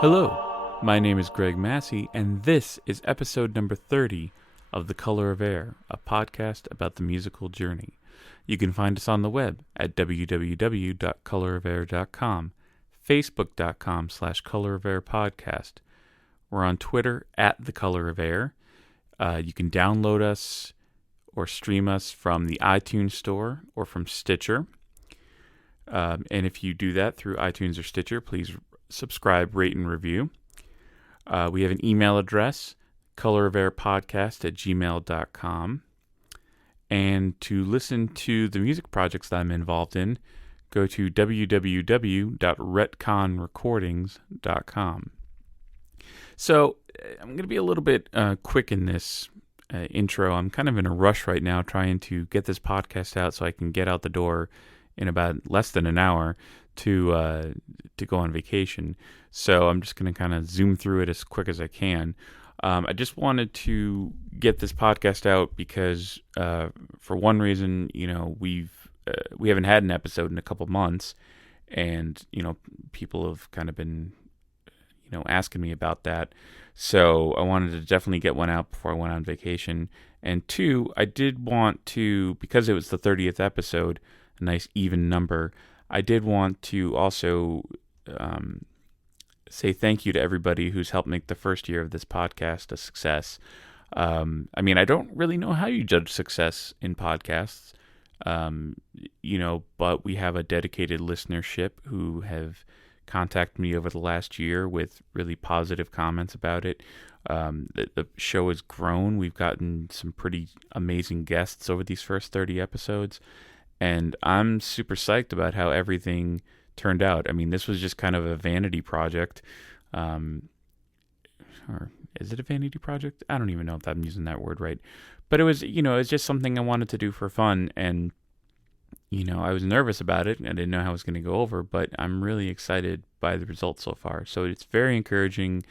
Hello, my name is Greg Massi, and this is episode number 30 of The Color of Air, a podcast about the musical journey. You can find us on the web at www.colorofair.com, facebook.com/colorofairpodcast. We're on Twitter at The Color of Air. You can download us or stream us from the iTunes store or from Stitcher. And if you do that through iTunes or Stitcher, please subscribe, rate, and review. We have an email address, colorofairpodcast@gmail.com. And to listen to the music projects that I'm involved in, go to www.retconrecordings.com. So I'm going to be a little bit quick in this intro. I'm kind of in a rush right now trying to get this podcast out so I can get out the door in about less than an hour to go on vacation. So I'm just going to kind of zoom through it as quick as I can. I just wanted to get this podcast out because, for one reason, we haven't had an episode in a couple months, and people have kind of been, asking me about that. So I wanted to definitely get one out before I went on vacation. And two, I did want to, because it was the 30th episode, a nice even number, I did want to also say thank you to everybody who's helped make the first year of this podcast a success. I don't really know how you judge success in podcasts, but we have a dedicated listenership who have contacted me over the last year with really positive comments about it. The show has grown. We've gotten some pretty amazing guests over these first 30 episodes, and I'm super psyched about how everything turned out. I mean, this was just kind of a vanity project. Or is it a vanity project? I don't even know if I'm using that word right. But it was, it's just something I wanted to do for fun. And, I was nervous about it. I didn't know how it was going to go over, but I'm really excited by the results so far. So it's very encouraging,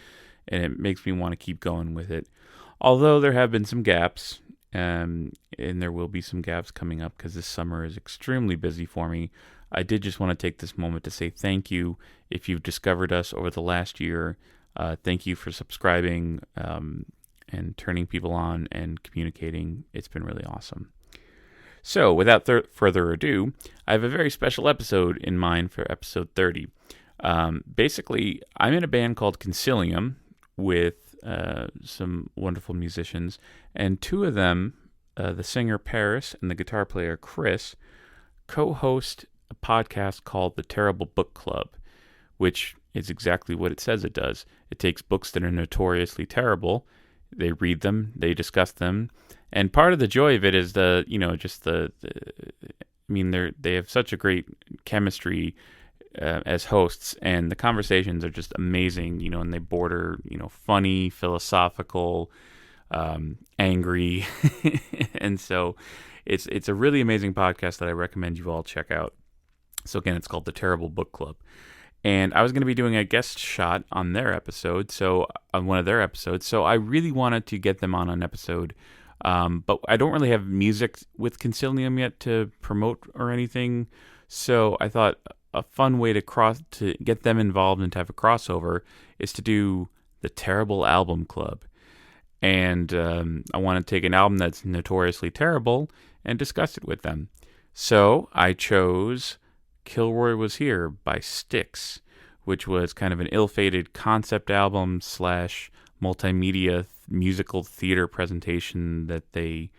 and it makes me want to keep going with it. Although there have been some gaps, and there will be some gaps coming up because this summer is extremely busy for me. I did just want to take this moment to say thank you if you've discovered us over the last year. Thank you for subscribing and turning people on and communicating. It's been really awesome. So without further ado, I have a very special episode in mind for episode 30. Basically, I'm in a band called Concilium with some wonderful musicians, and two of them, the singer Paris and the guitar player Chris, co-host a podcast called The Terrible Book Club, which is exactly what it says it does. It takes books that are notoriously terrible, they read them, they discuss them, and part of the joy of it is they have such a great chemistry as hosts, and the conversations are just amazing, and they border, funny, philosophical, angry, and so it's a really amazing podcast that I recommend you all check out. So again, it's called The Terrible Book Club. And I was going to be doing a guest shot on one of their episodes. So I really wanted to get them on an episode. But I don't really have music with Concilium yet to promote or anything. So I thought a fun way to get them involved and to have a crossover is to do the Terrible Album Club. And I want to take an album that's notoriously terrible and discuss it with them. So I chose Kilroy Was Here by Styx, which was kind of an ill-fated concept album / multimedia musical theater presentation that they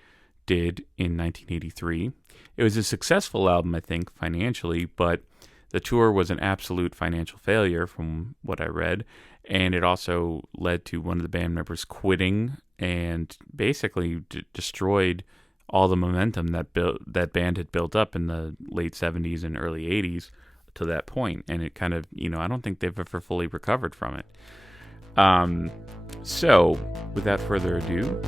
did in 1983. It was a successful album, I think, financially, but the tour was an absolute financial failure from what I read, and it also led to one of the band members quitting and basically destroyed all the momentum that band had built up in the late 70s and early 80s to that point. And it kind of, I don't think they've ever fully recovered from it. So, without further ado,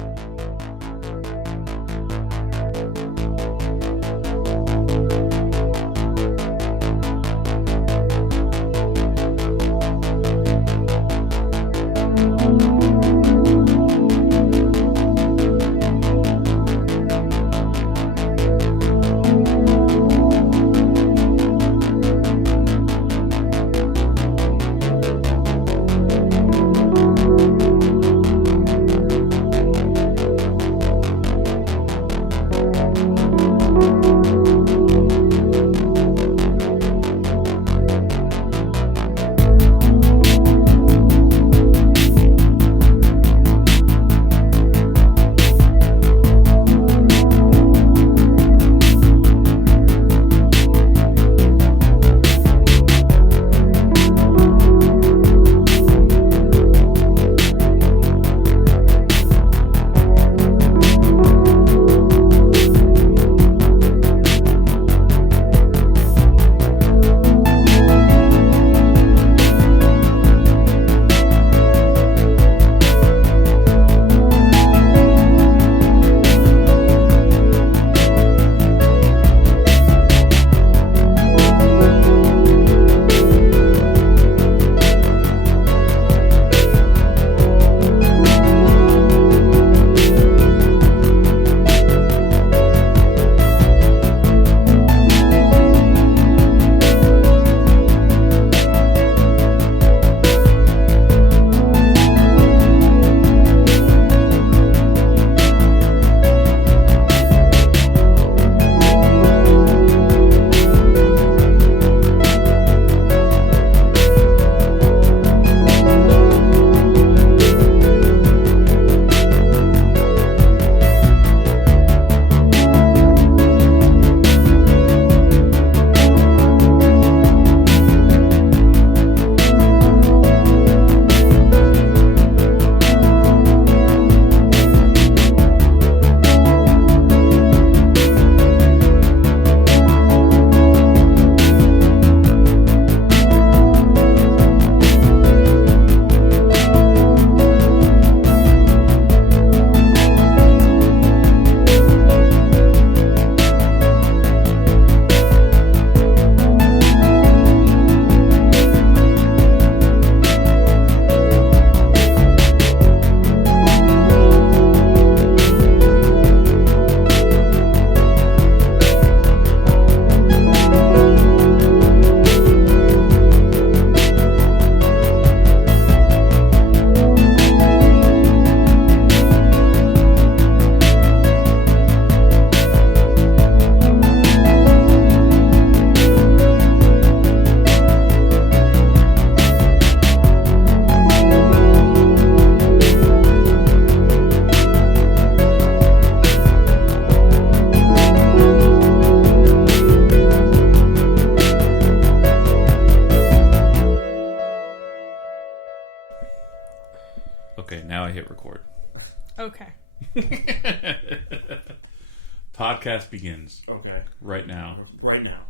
Okay, now I hit record. Okay. Podcast begins. Okay. Right now. Right now.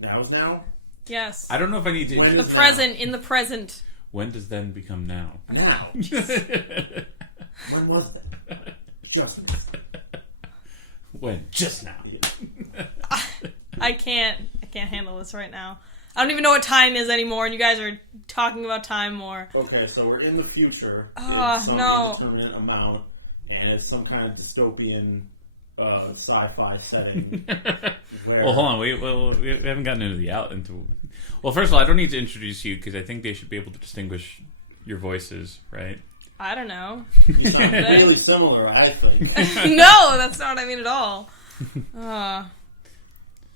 Now's now? Yes. I don't know if I need to... In the present. In the present. When does then become now? Now. When was that? Just now. When? Just now. I can't handle this right now. I don't even know what time is anymore, and you guys are talking about time more. Okay, so we're in the future. Oh, some no. indeterminate amount, and it's some kind of dystopian sci-fi setting. Where... Well, hold on. We haven't gotten into Well, first of all, I don't need to introduce you because I think they should be able to distinguish your voices, right? I don't know. You sound really similar, I think. No, that's not what I mean at all.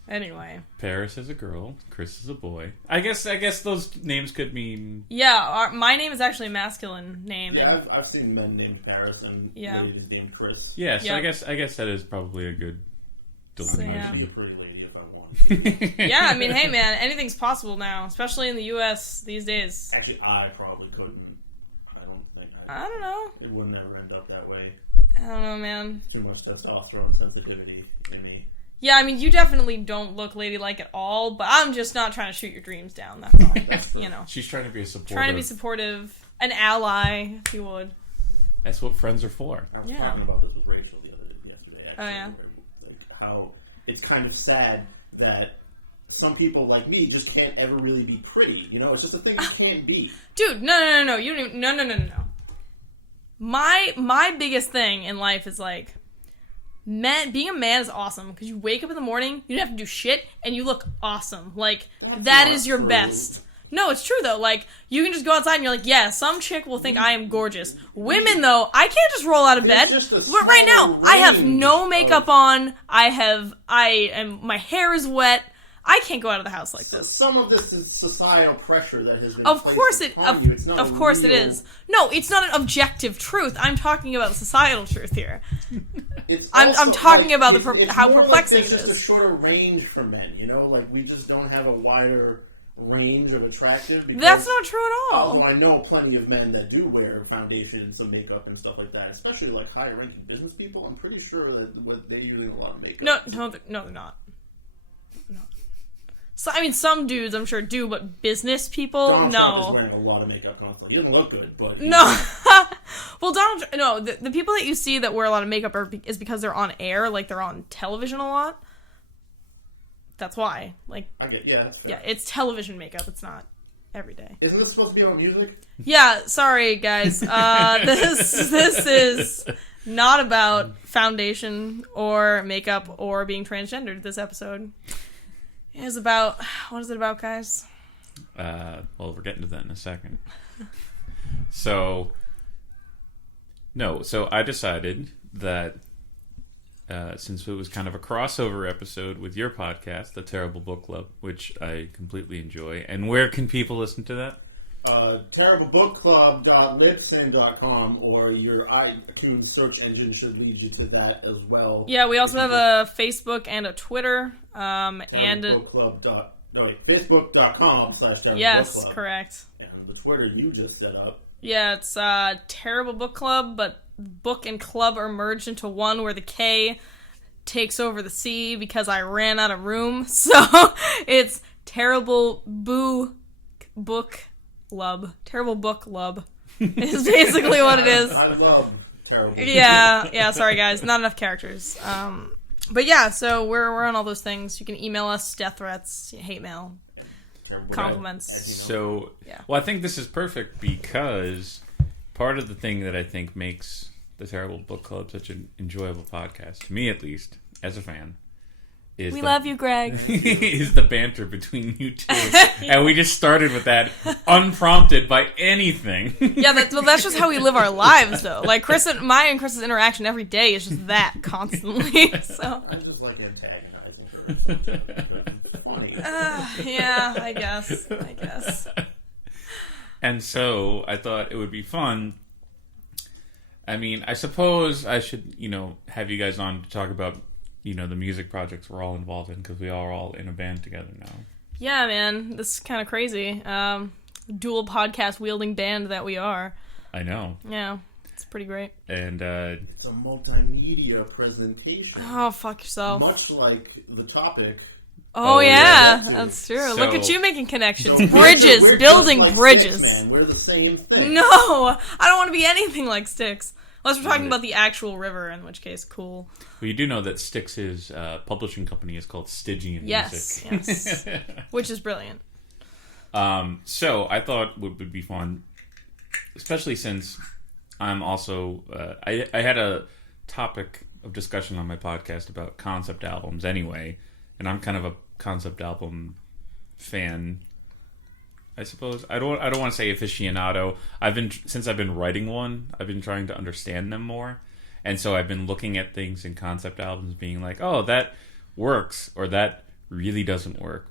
Anyway. Paris is a girl. Chris is a boy. I guess those names could mean... Yeah, my name is actually a masculine name. Yeah, I've seen men named Paris and ladies named Chris. Yeah, so yep. I guess that is probably a good delineation. I'd be a pretty lady if I want. Yeah, I mean, hey man, anything's possible now, especially in the U.S. these days. Actually, I probably couldn't. I don't know. It wouldn't ever end up that way. I don't know, man. Too much testosterone sensitivity in me. Yeah, I mean, you definitely don't look ladylike at all, but I'm just not trying to shoot your dreams down, that's all. That's, you know. She's trying to be supportive. Trying to be supportive. An ally, if you would. That's what friends are for. I was talking about this with Rachel yesterday, actually. Oh, yeah? Like, how it's kind of sad that some people like me just can't ever really be pretty. You know, it's just a thing you can't be. Dude, no. You don't even... No. My biggest thing in life is, like... being a man is awesome because you wake up in the morning, you don't have to do shit, and you look awesome. Like, that is your best. No, it's true though. Like, you can just go outside and you're like, yeah, some chick will think I am gorgeous. Women though, I can't just roll out of bed. Right now, I have no makeup on. My hair is wet. I can't go out of the house like this. Some of this is societal pressure that has been Of course it is. No, it's not an objective truth. I'm talking about the societal truth here. I'm talking about how perplexing it is. It's just a shorter range for men, you know? Like, we just don't have a wider range of attraction. That's not true at all. Although I know plenty of men that do wear foundation and some makeup and stuff like that, especially like high-ranking business people. I'm pretty sure that they're using a lot of makeup. No, they're not. So, I mean, some dudes, I'm sure, do, but business people, Donald no. Trump is wearing a lot of makeup constantly. He doesn't look good, but... No. Well, the people that you see that wear a lot of makeup is because they're on air, like they're on television a lot. That's why. Like, that's fair. Yeah, it's television makeup. It's not every day. Isn't this supposed to be about music? Yeah, sorry, guys. This is not about foundation or makeup or being transgendered, this episode. What is it about, guys? Well, we're getting to that in a second. So I decided that since it was kind of a crossover episode with your podcast, The Terrible Book Club, which I completely enjoy, and where can people listen to that? Terriblebookclub.libsyn.com, or your iTunes search engine should lead you to that as well. Yeah, we also have a Facebook and a Twitter. Facebook.com/Terrible Yes, Book Club. Correct. And the Twitter you just set up. Yeah, it's Terrible Book Club, but book and club are merged into one where the K takes over the C because I ran out of room. So it's Terrible Book Club. Terrible Book Club is basically what it is. I love Terrible. Yeah, sorry guys, not enough characters. But yeah, so we're on all those things. You can email us death threats, hate mail, compliments. So, well, I think this is perfect because part of the thing that I think makes the Terrible Book Club such an enjoyable podcast, to me at least, as a fan, is we love you, Greg. is the banter between you two. And we just started with that unprompted by anything. Yeah, that's just how we live our lives, though. Like, my and Chris's interaction every day is just that, constantly. So. I just like antagonizing her. It's funny. Yeah, I guess. And so, I thought it would be fun. I mean, I suppose I should, have you guys on to talk about the music projects we're all involved in, because we are all in a band together now. Yeah, man. This is kind of crazy. Dual podcast wielding band that we are. I know. Yeah, it's pretty great. And It's a multimedia presentation. Oh, fuck yourself. Much like the topic. Oh, yeah. that's true. So- Look at you making connections. So Bridges, we're building just like bridges. Styx, man. We're the same thing. No, I don't want to be anything like Styx. Unless we're talking about the actual river, in which case, cool. well, you do know that Styx's publishing company is called Stygian Yes, Music. yes. Which is brilliant. So I thought what would be fun, especially since I'm also I had a topic of discussion on my podcast about concept albums anyway, and I'm kind of a concept album fan, I suppose. I don't want to say aficionado. Since I've been writing one, I've been trying to understand them more, and so I've been looking at things in concept albums, being like, oh, that works, or that really doesn't work.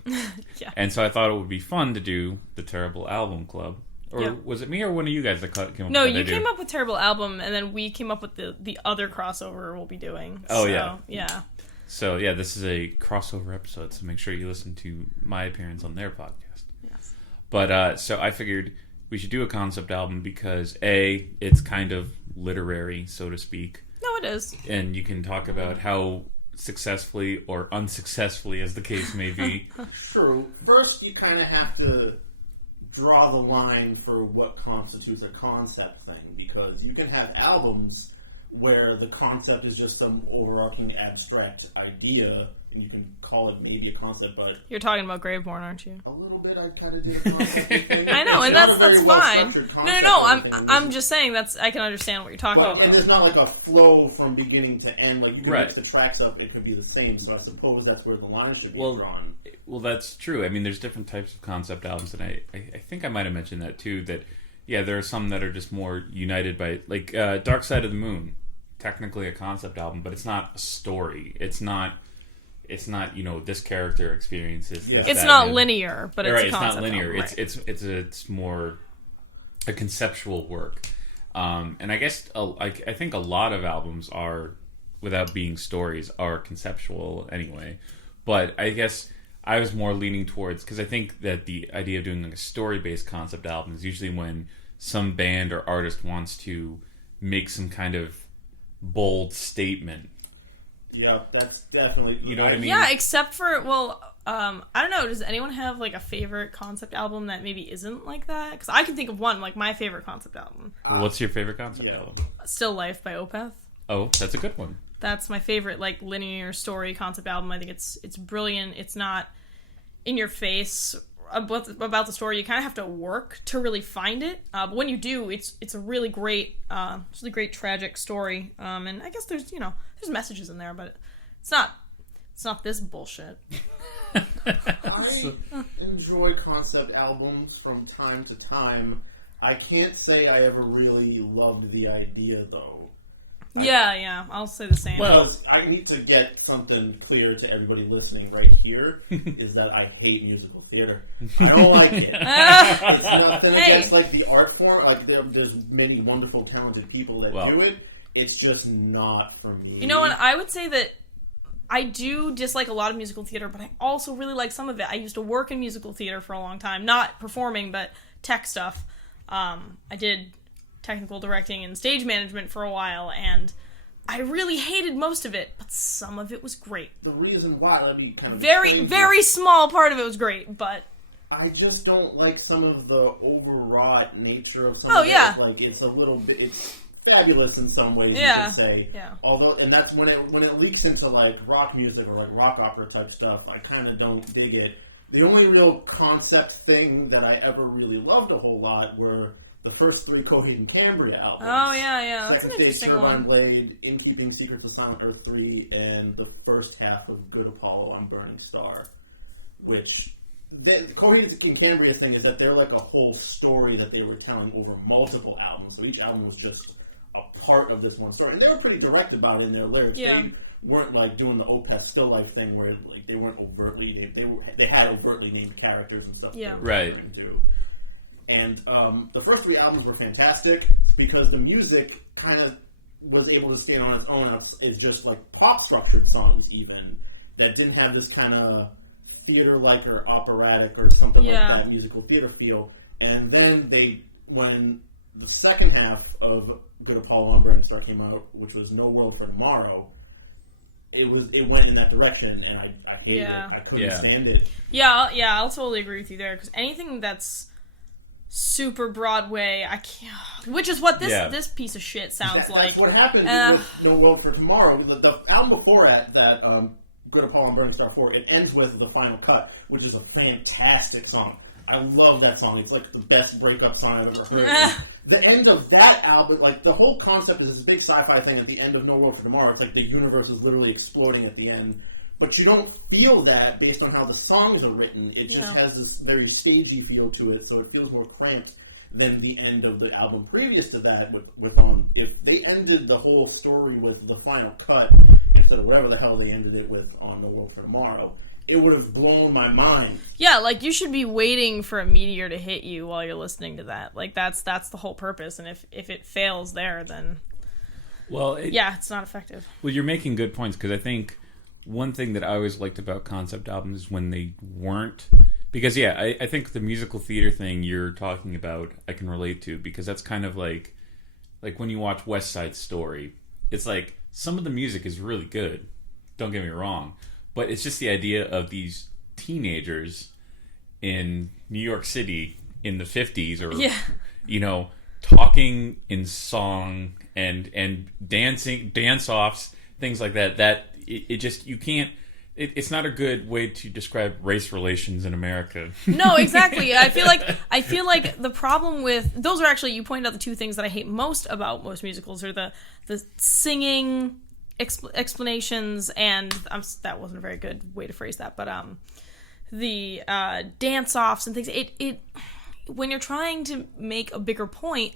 Yeah. And so I thought it would be fun to do the Terrible Album Club. Or Yeah. was it me or one of you guys that came up No, with that you idea? came up with Terrible Album, and then we came up with the other crossover we'll be doing. Oh, So, yeah. Yeah. So yeah, this is a crossover episode, so make sure you listen to my appearance on their podcast. Yes. But so I figured we should do a concept album because A, it's kind of literary, so to speak, No, it is. and you can talk about how successfully or unsuccessfully, as the case may be. True. First, you kind of have to draw the line for what constitutes a concept thing, because you can have albums where the concept is just some overarching abstract idea, and you can call it maybe a concept, but You're talking about Graveborn, aren't you? a little bit I kind of did. I know, and that's fine. No, I'm I'm just saying I can understand what you're talking Well, about. and there's not like a flow from beginning to end. Like you can Right. mix the tracks up, it could be the same. So I suppose that's where the line should be Well, drawn. Well, that's true. I mean, there's different types of concept albums, and I think I might have mentioned that too. That yeah, there are some that are just more united by like Dark Side of the Moon, technically a concept album, but it's not a story. It's not this character experiences. Yeah. This, It's that, not and- linear, but it's right, a concept it's not linear. album, right. It's more a conceptual work. And I guess I think a lot of albums are, without being stories, are conceptual anyway. But I guess I was more leaning towards, because I think that the idea of doing like a story-based concept album is usually when some band or artist wants to make some kind of bold statement. Yeah, that's definitely. You know what I mean? Yeah, except for, I don't know, does anyone have, like, a favorite concept album that maybe isn't like that? Because I can think of one, like, my favorite concept album. Well, what's your favorite concept Yeah. album? Still Life by Opeth. Oh, that's a good one. That's my favorite, like, linear story concept album. I think it's brilliant. It's not in your face about the story. You kind of have to work to really find it. But when you do, it's a really great, tragic story. And I guess there's messages in there, but it's not this bullshit. I enjoy concept albums from time to time. I can't say I ever really loved the idea, though. Yeah, I'll say the same. Well- But I need to get something clear to everybody listening right here, is that I hate musical theater. I don't like it. It's nothing against like the art form. Like there's many wonderful, talented people that do it. It's just not for me. You know what? I would say that I do dislike a lot of musical theater, but I also really like some of it. I used to work in musical theater for a long time. Not performing, but tech stuff. I did technical directing and stage management for a while, and I really hated most of it, but some of it was great. The reason why, let me kind of Very, explain very this. small part of it was great, but I just don't like some of the overwrought nature of some Oh, of yeah. it. Like, it's a little bit, it's fabulous in some ways, Yeah. you could say. Yeah. Although, and that's when it leaks into, like, rock music or, like, rock opera type stuff, I kind of don't dig it. The only real concept thing that I ever really loved a whole lot were the first 3 Coheed and Cambria albums. oh yeah, that's an Second Stage, interesting Turbine one. Blade, In Keeping Secrets of Silent Earth 3, and the first half of Good Apollo on Burning Star. Which, the Coheed and Cambria thing is that they're like a whole story that they were telling over multiple albums. So each album was just a part of this one story. And they were pretty direct about it in their lyrics. Yeah. They weren't like doing the Opeth Still Life thing where like they weren't overtly, they had overtly named characters and stuff. Yeah. they were Right. referring to. And the first 3 albums were fantastic because the music kind of was able to stand on its own. It's just like pop structured songs even that didn't have this kind of theater-like or operatic or something Yeah. like that musical theater feel. And then when the second half of Good Apollo and Burning Star came out, which was No World for Tomorrow, it went in that direction, and I hated it. I couldn't stand it. Yeah, I'll totally agree with you there, because anything that's super Broadway, I can't. Which is what this piece of shit sounds like. That's what happened with No World for Tomorrow. The album before that Good Apollo and Burning Star 4, it ends with The Final Cut, which is a fantastic song. I love that song. It's like the best breakup song I've ever heard. The end of that album, like the whole concept is this big sci-fi thing at the end of No World for Tomorrow. It's like the universe is literally exploding at the end. But you don't feel that based on how the songs are written. It just has this very stagey feel to it, so it feels more cramped than the end of the album previous to that. If they ended the whole story with The Final Cut instead of whatever the hell they ended it with on No World for Tomorrow, it would have blown my mind. Yeah, like you should be waiting for a meteor to hit you while you're listening to that. Like that's the whole purpose. And if it fails there, then it's not effective. Well, you're making good points, because I think one thing that I always liked about concept albums is when they weren't, because I think the musical theater thing you're talking about I can relate to, because that's kind of like when you watch West Side Story, it's like some of the music is really good, don't get me wrong, but it's just the idea of these teenagers in New York City in the 50s, or talking in song and dancing, dance-offs, things like that it just, you can't, it's not a good way to describe race relations in America. No, exactly. I feel like the problem with those are actually, you pointed out the two things that I hate most about most musicals are the singing explanations, and that wasn't a very good way to phrase that, but the dance-offs and things. It when you're trying to make a bigger point,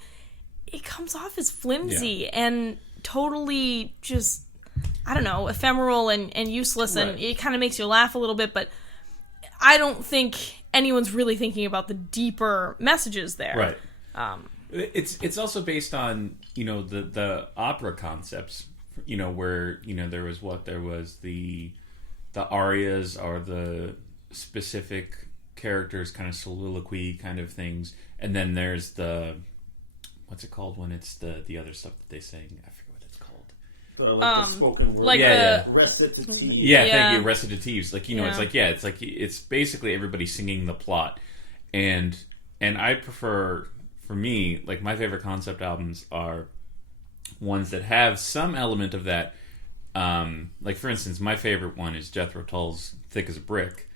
it comes off as flimsy and totally just, I don't know, ephemeral and useless, and it kind of makes you laugh a little bit, but I don't think anyone's really thinking about the deeper messages there. Right. It's also based on, the opera concepts, where, there was the arias are the specific characters, kind of soliloquy kind of things, and then there's the, what's it called when it's the other stuff that they sing? I forget what it's called. The spoken word. Like recitatives. Yeah, thank you, recitatives. Like, it's basically everybody singing the plot. And I prefer, for me, like my favorite concept albums are ones that have some element of that. Like, for instance, my favorite one is Jethro Tull's Thick as a Brick,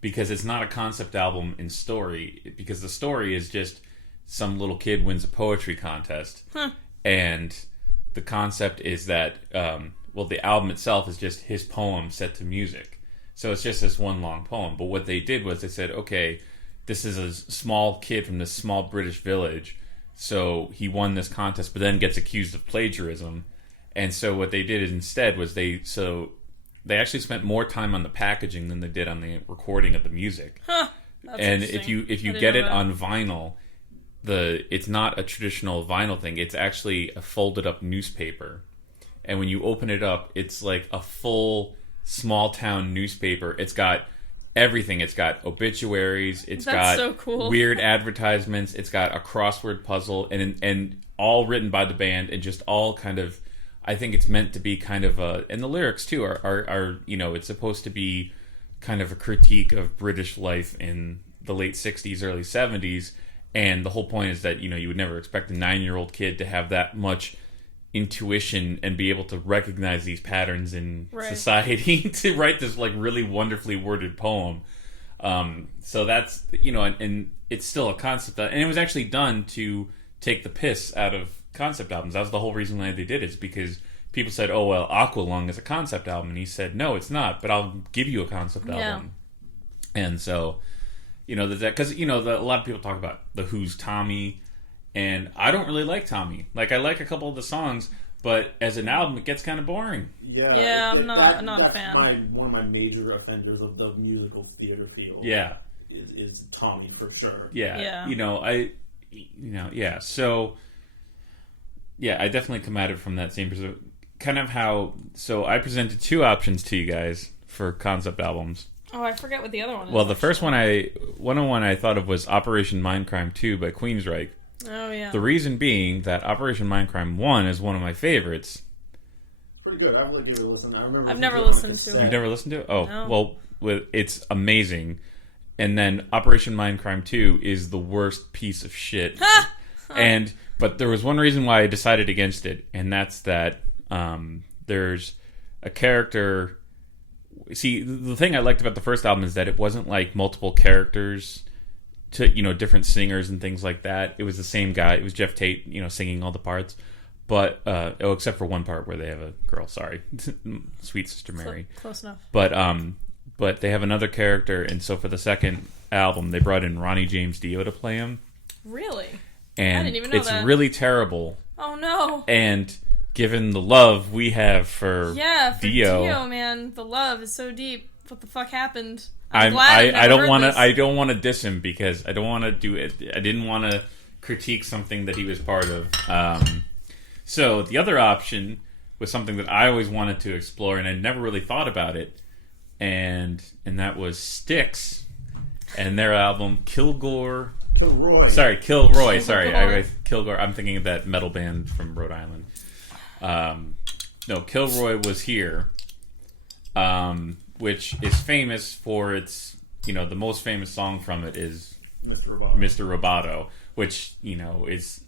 because it's not a concept album in story, because the story is just some little kid wins a poetry contest. And the concept is that, the album itself is just his poem set to music. So it's just this one long poem. But what they did was they said, okay, this is a small kid from this small British village, so he won this contest, but then gets accused of plagiarism. And so what they did is instead was they actually spent more time on the packaging than they did on the recording of the music. And if you get it on vinyl, it's not a traditional vinyl thing. It's actually a folded up newspaper. And when you open it up, it's like a full small town newspaper. It's got everything. It's got obituaries. That's got so cool. Weird advertisements. It's got a crossword puzzle, and all written by the band, and just all kind of, I think it's meant to be kind of and the lyrics too are it's supposed to be kind of a critique of British life in the late 60s, early 70s. And the whole point is that, you would never expect a 9-year-old kid to have that much intuition and be able to recognize these patterns in society to write this, like, really wonderfully worded poem. So that's, and it's still a concept. And it was actually done to take the piss out of concept albums. That was the whole reason why they did it, is because people said, oh, well, Aqualung is a concept album. And he said, no, it's not, but I'll give you a concept album. And so, there's that, because, a lot of people talk about The Who's Tommy, and I don't really like Tommy. Like, I like a couple of the songs, but as an album, it gets kind of boring. I'm not a fan. One of my major offenders of the musical theater field. Yeah. Is Tommy, for sure. Yeah. So, I definitely come at it from that same perspective. Kind of so I presented two options to you guys for concept albums. Oh, I forget what the other one is. Well, the first one I thought of was Operation Mindcrime 2 by Queensryche. Oh, yeah. The reason being that Operation Mindcrime 1 is one of my favorites. Pretty good. I really give it a listen. I've never listened to it. You've never listened to it? Oh, No. well, it's amazing. And then Operation Mindcrime 2 is the worst piece of shit. But there was one reason why I decided against it, and that's that there's a character. See, the thing I liked about the first album is that it wasn't like multiple characters to, different singers and things like that. It was the same guy. It was Jeff Tate, singing all the parts. But, except for one part where they have a girl, sorry. Sweet Sister Mary. Close enough. But they have another character, and so for the second album, they brought in Ronnie James Dio to play him. Really? And I didn't even know it's that. really terrible. Oh, no. And given the love we have for Dio, man, the love is so deep. What the fuck happened? I don't want to diss him because I don't want to do it. I didn't want to critique something that he was part of. So the other option was something that I always wanted to explore, and I never really thought about it, and that was Styx and their album Kilroy. Sorry, Kilroy. I'm thinking of that metal band from Rhode Island. No, Kilroy Was Here, which is famous for its, the most famous song from it is Mr. Roboto, which, is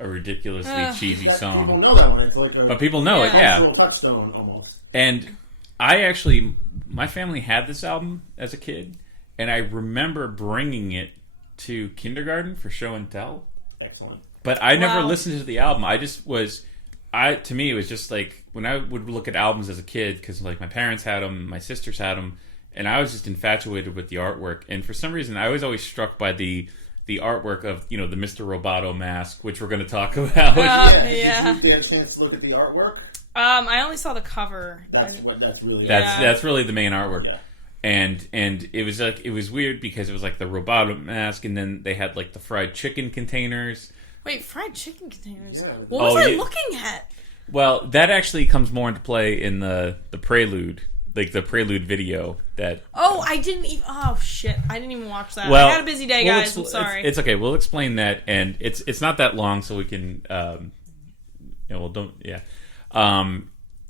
a ridiculously cheesy song. People know that one. It's like but people know it, yeah. Touchstone, almost. And my family had this album as a kid, and I remember bringing it to kindergarten for show and tell. Excellent. But I never listened to the album. To me, it was just like, when I would look at albums as a kid, because like my parents had them, my sisters had them, and I was just infatuated with the artwork. And for some reason, I was always struck by the artwork of, the Mr. Roboto mask, which we're going to talk about. Yeah. Did you get a chance to look at the artwork? I only saw the cover. That's really... That's really the main artwork. Yeah. And it was like, it was weird because it was like the Roboto mask, and then they had like the fried chicken containers. Wait, fried chicken containers? Yeah. What was I looking at? Well, that actually comes more into play in the Prelude, like the Prelude video that... Oh, I didn't even... Oh, shit. I didn't even watch that. Well, I had a busy day, guys. I'm sorry. It's okay. We'll explain that, and it's not that long, so we can...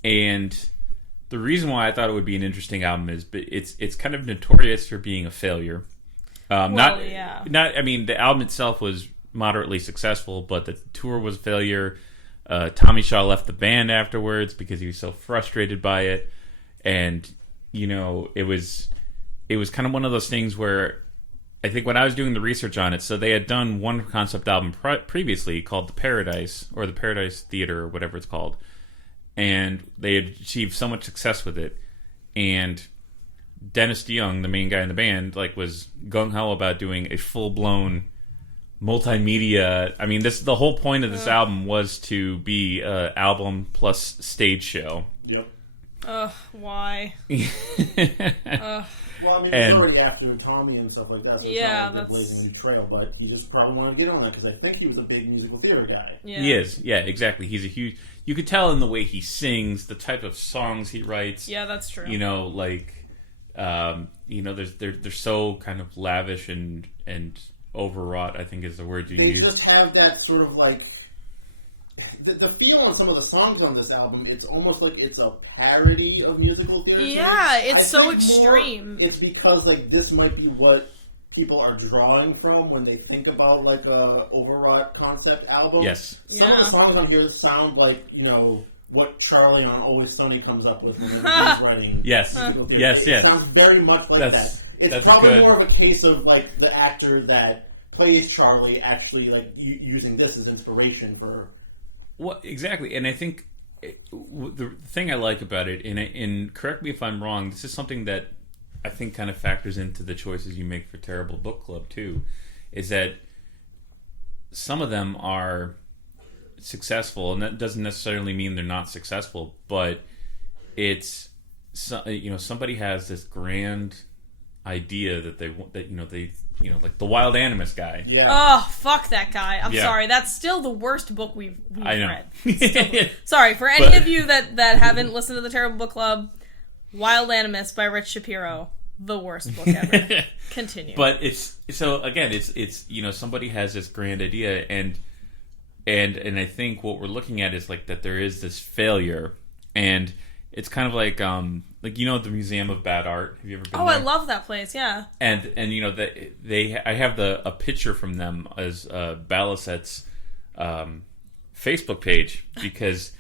and the reason why I thought it would be an interesting album is it's kind of notorious for being a failure. I mean, the album itself was moderately successful, but the tour was a failure. Tommy Shaw left the band afterwards because he was so frustrated by it, and it was kind of one of those things where I think when I was doing the research on it, so they had done one concept album previously called The Paradise, or The Paradise Theater, or whatever it's called, and they had achieved so much success with it, and Dennis DeYoung, the main guy in the band, like was gung-ho about doing a full-blown multimedia. I mean, the whole point of this album was to be an album plus stage show. Yep. Why? Well, I mean, it's already after Tommy and stuff like that, so it's not like blazing a new trail, but he just probably wanted to get on that because I think he was a big musical theater guy. Yeah. He is, yeah, exactly. He's a huge... You could tell in the way he sings, the type of songs he writes. Yeah, that's true. They're so kind of lavish and overwrought, I think is the word you use. They just have that sort of like... The feel on some of the songs on this album, it's almost like it's a parody of musical theater. Yeah, it's so extreme. It's because like this might be what people are drawing from when they think about like a overwrought concept album. Yes. Some of the songs on here sound like, what Charlie on Always Sunny comes up with when he's writing. Yes. It sounds very much like that. It's probably more of a case of like the actor that plays Charlie actually like using this as inspiration for... Well, exactly, and I think the thing I like about it, and correct me if I'm wrong, this is something that I think kind of factors into the choices you make for Terrible Book Club too, is that some of them are successful, and that doesn't necessarily mean they're not successful, but it's somebody has this grand idea that they like the Wild Animus guy. Yeah. Oh, fuck that guy. I'm sorry. That's still the worst book we've read. Sorry, for any of you that haven't listened to the Terrible Book Club, Wild Animus by Rich Shapiro. the worst book ever. Continue. But it's somebody has this grand idea, and I think what we're looking at is like that there is this failure, and it's kind of like the Museum of Bad Art. Have you ever been there? I love that place. Yeah. And I have a picture from them as Balicet's Facebook page because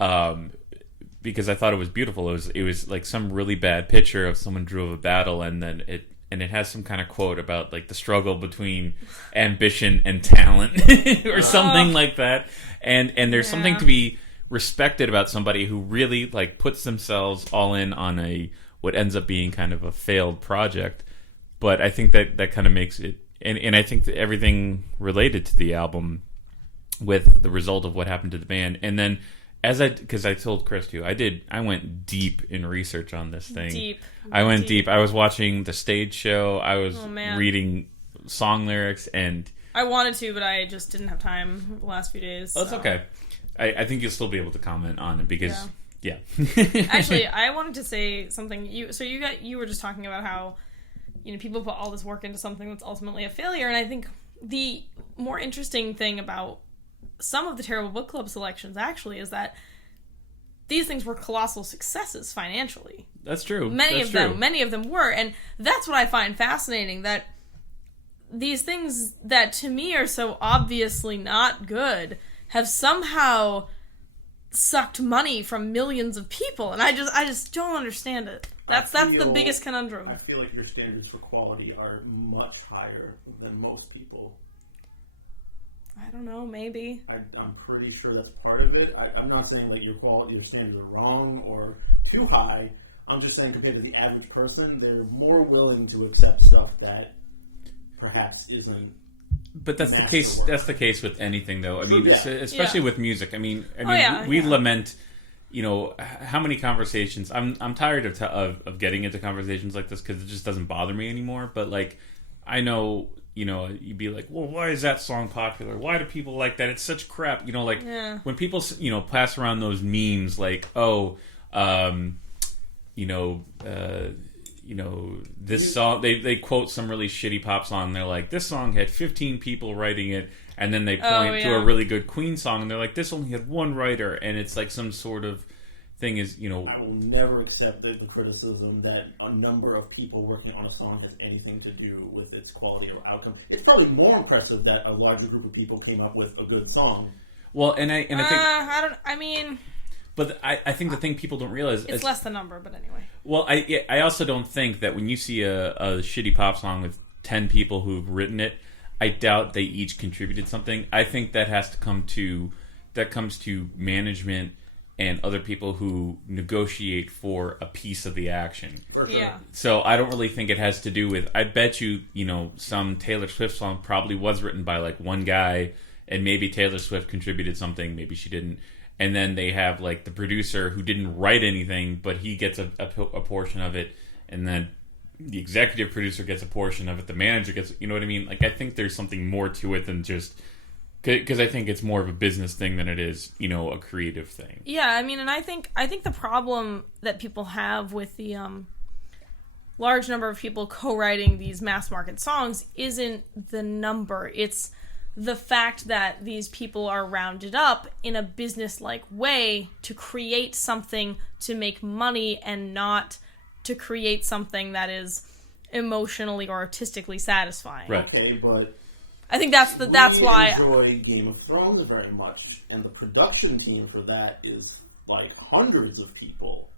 I thought it was beautiful. It was like some really bad picture of someone drew of a battle, and then it has some kind of quote about like the struggle between ambition and talent or something like that. And there's something to be respected about somebody who really like puts themselves all in on what ends up being kind of a failed project. But I think that kind of makes it, and I think that everything related to the album with the result of what happened to the band. And then because I told Chris too, I went deep in research on this thing. I went deep. I was watching the stage show. I was reading song lyrics, and I wanted to, but I just didn't have time the last few days. That's okay. I think you'll still be able to comment on it because, yeah. Actually, I wanted to say something. You were just talking about how, people put all this work into something that's ultimately a failure, and I think the more interesting thing about some of the terrible book club selections actually is that these things were colossal successes financially. That's true. Many of them were, and that's what I find fascinating, that these things that to me are so obviously not good have somehow sucked money from millions of people, and I just don't understand it. That's the biggest conundrum. I feel like your standards for quality are much higher than most people. I don't know, maybe. I'm pretty sure that's part of it. I'm not saying that your standards are wrong or too high. I'm just saying compared to the average person, they're more willing to accept stuff that perhaps isn't. But that's the case. That's the case with anything, though. I mean, especially with music. I mean, we lament. How many conversations? I'm tired of getting into conversations like this because it just doesn't bother me anymore. But like, I know. You'd be like, well, why is that song popular? Why do people like that? It's such crap. When people, pass around those memes like, this song, they quote some really shitty pop song. And they're like, this song had 15 people writing it. And then they point to a really good Queen song. And they're like, this only had one writer. And it's like some sort of thing is, I will never accept the criticism that a number of people working on a song has anything to do with its quality or outcome. It's probably more impressive that a larger group of people came up with a good song. Well, and I think... But I think the thing people don't realize... It's less the number, but anyway. Well, I also don't think that when you see a shitty pop song with 10 people who've written it, I doubt they each contributed something. I think that comes to management and other people who negotiate for a piece of the action. For sure. Yeah. So I don't really think it has to do with... I bet you, some Taylor Swift song probably was written by like one guy, and maybe Taylor Swift contributed something, maybe she didn't. And then they have like the producer who didn't write anything, but he gets a portion of it, and then the executive producer gets a portion of it, the manager gets... You know what I mean? Like, I think there's something more to it than just... Because I think it's more of a business thing than it is, a creative thing. Yeah, I mean, and I think the problem that people have with the large number of people co-writing these mass market songs isn't the number. It's the fact that these people are rounded up in a business-like way to create something to make money and not to create something that is emotionally or artistically satisfying. Right. Okay, but... I think that's why I enjoy Game of Thrones very much, and the production team for that is like hundreds of people.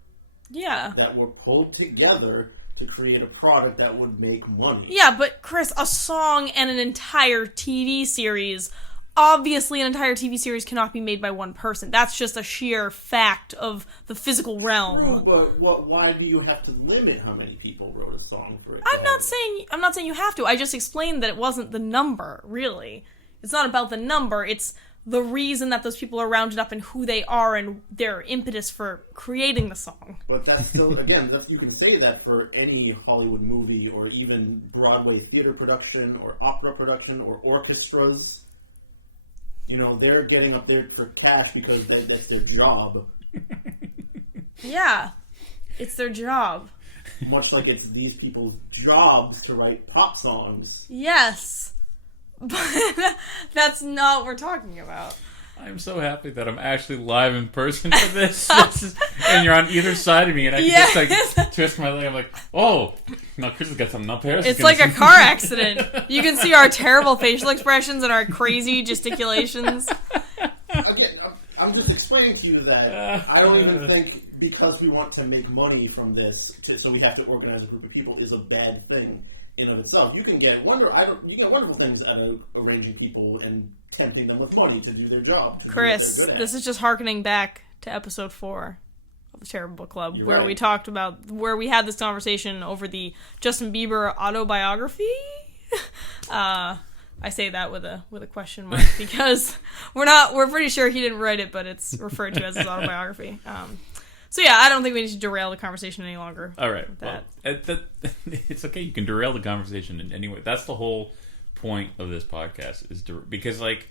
Yeah. That were pulled together to create a product that would make money. Yeah, but Chris, a song and an entire TV series, obviously an entire TV series cannot be made by one person. That's just a sheer fact of the physical realm. True, but why do you have to limit how many people wrote a song for it? I'm not saying you have to. I just explained that it wasn't the number, really. It's not about the number. It's the reason that those people are rounded up and who they are and their impetus for creating the song. But that's still, again, you can say that for any Hollywood movie or even Broadway theater production or opera production or orchestras. They're getting up there for cash because that's their job. Yeah. It's their job. Much like it's these people's jobs to write pop songs. Yes. But that's not what we're talking about. I'm so happy that I'm actually live in person for this. And you're on either side of me, and I can just like twist my leg. I'm like, oh, no, Chris has got something up here. It's like a car accident. You can see our terrible facial expressions and our crazy gesticulations. Again, I'm just explaining to you that I don't even think because we want to make money from this, so we have to organize a group of people, is a bad thing in of itself. You can get wonderful things out of arranging people and tempting them with money to do their job. Chris, this is just hearkening back to episode 4 of the Terrible Book Club, where we talked about, where we had this conversation over the Justin Bieber autobiography. I say that with a question mark because we're pretty sure he didn't write it, but it's referred to as his autobiography. So yeah, I don't think we need to derail the conversation any longer. All right, well, it's okay. You can derail the conversation in any way. That's the whole point of this podcast, is because, like,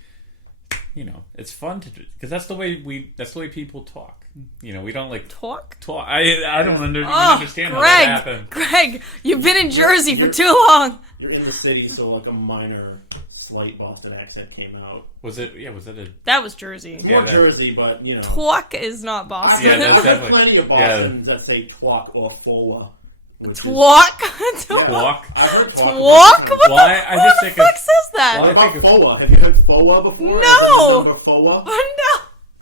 you know, it's fun to, because that's the way people talk. You know, we don't like talk. I don't understand how that happened. Greg, you've been in Jersey for too long. You're in the city, so like a minor, slight Boston accent came out. Was it? Yeah, was that a? That was Jersey. It's more Jersey, but you know. Twalk is not Boston. Yeah, that's There's definitely. plenty of Bostons that say twalk or folla. Twalk? Twalk? Twalk? What the fuck says that? What about folla? Have you heard folla before? No. Number folla? No.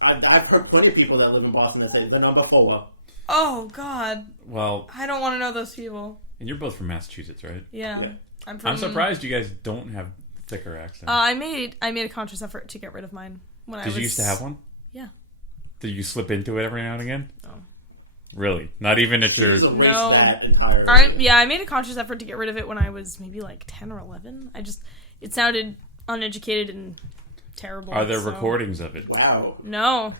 I've heard plenty of people that live in Boston that say the number folla. Oh, God. Well, I don't want to know those people. And you're both from Massachusetts, right? Yeah. I'm surprised you guys don't have thicker accents. I made a conscious effort to get rid of mine when I was... Did you used to have one? Yeah. Did you slip into it every now and again? No. Really? Not even at your... No. That entirely. I made a conscious effort to get rid of it when I was maybe like 10 or 11. It sounded uneducated and terrible. Are there recordings of it? Wow. No.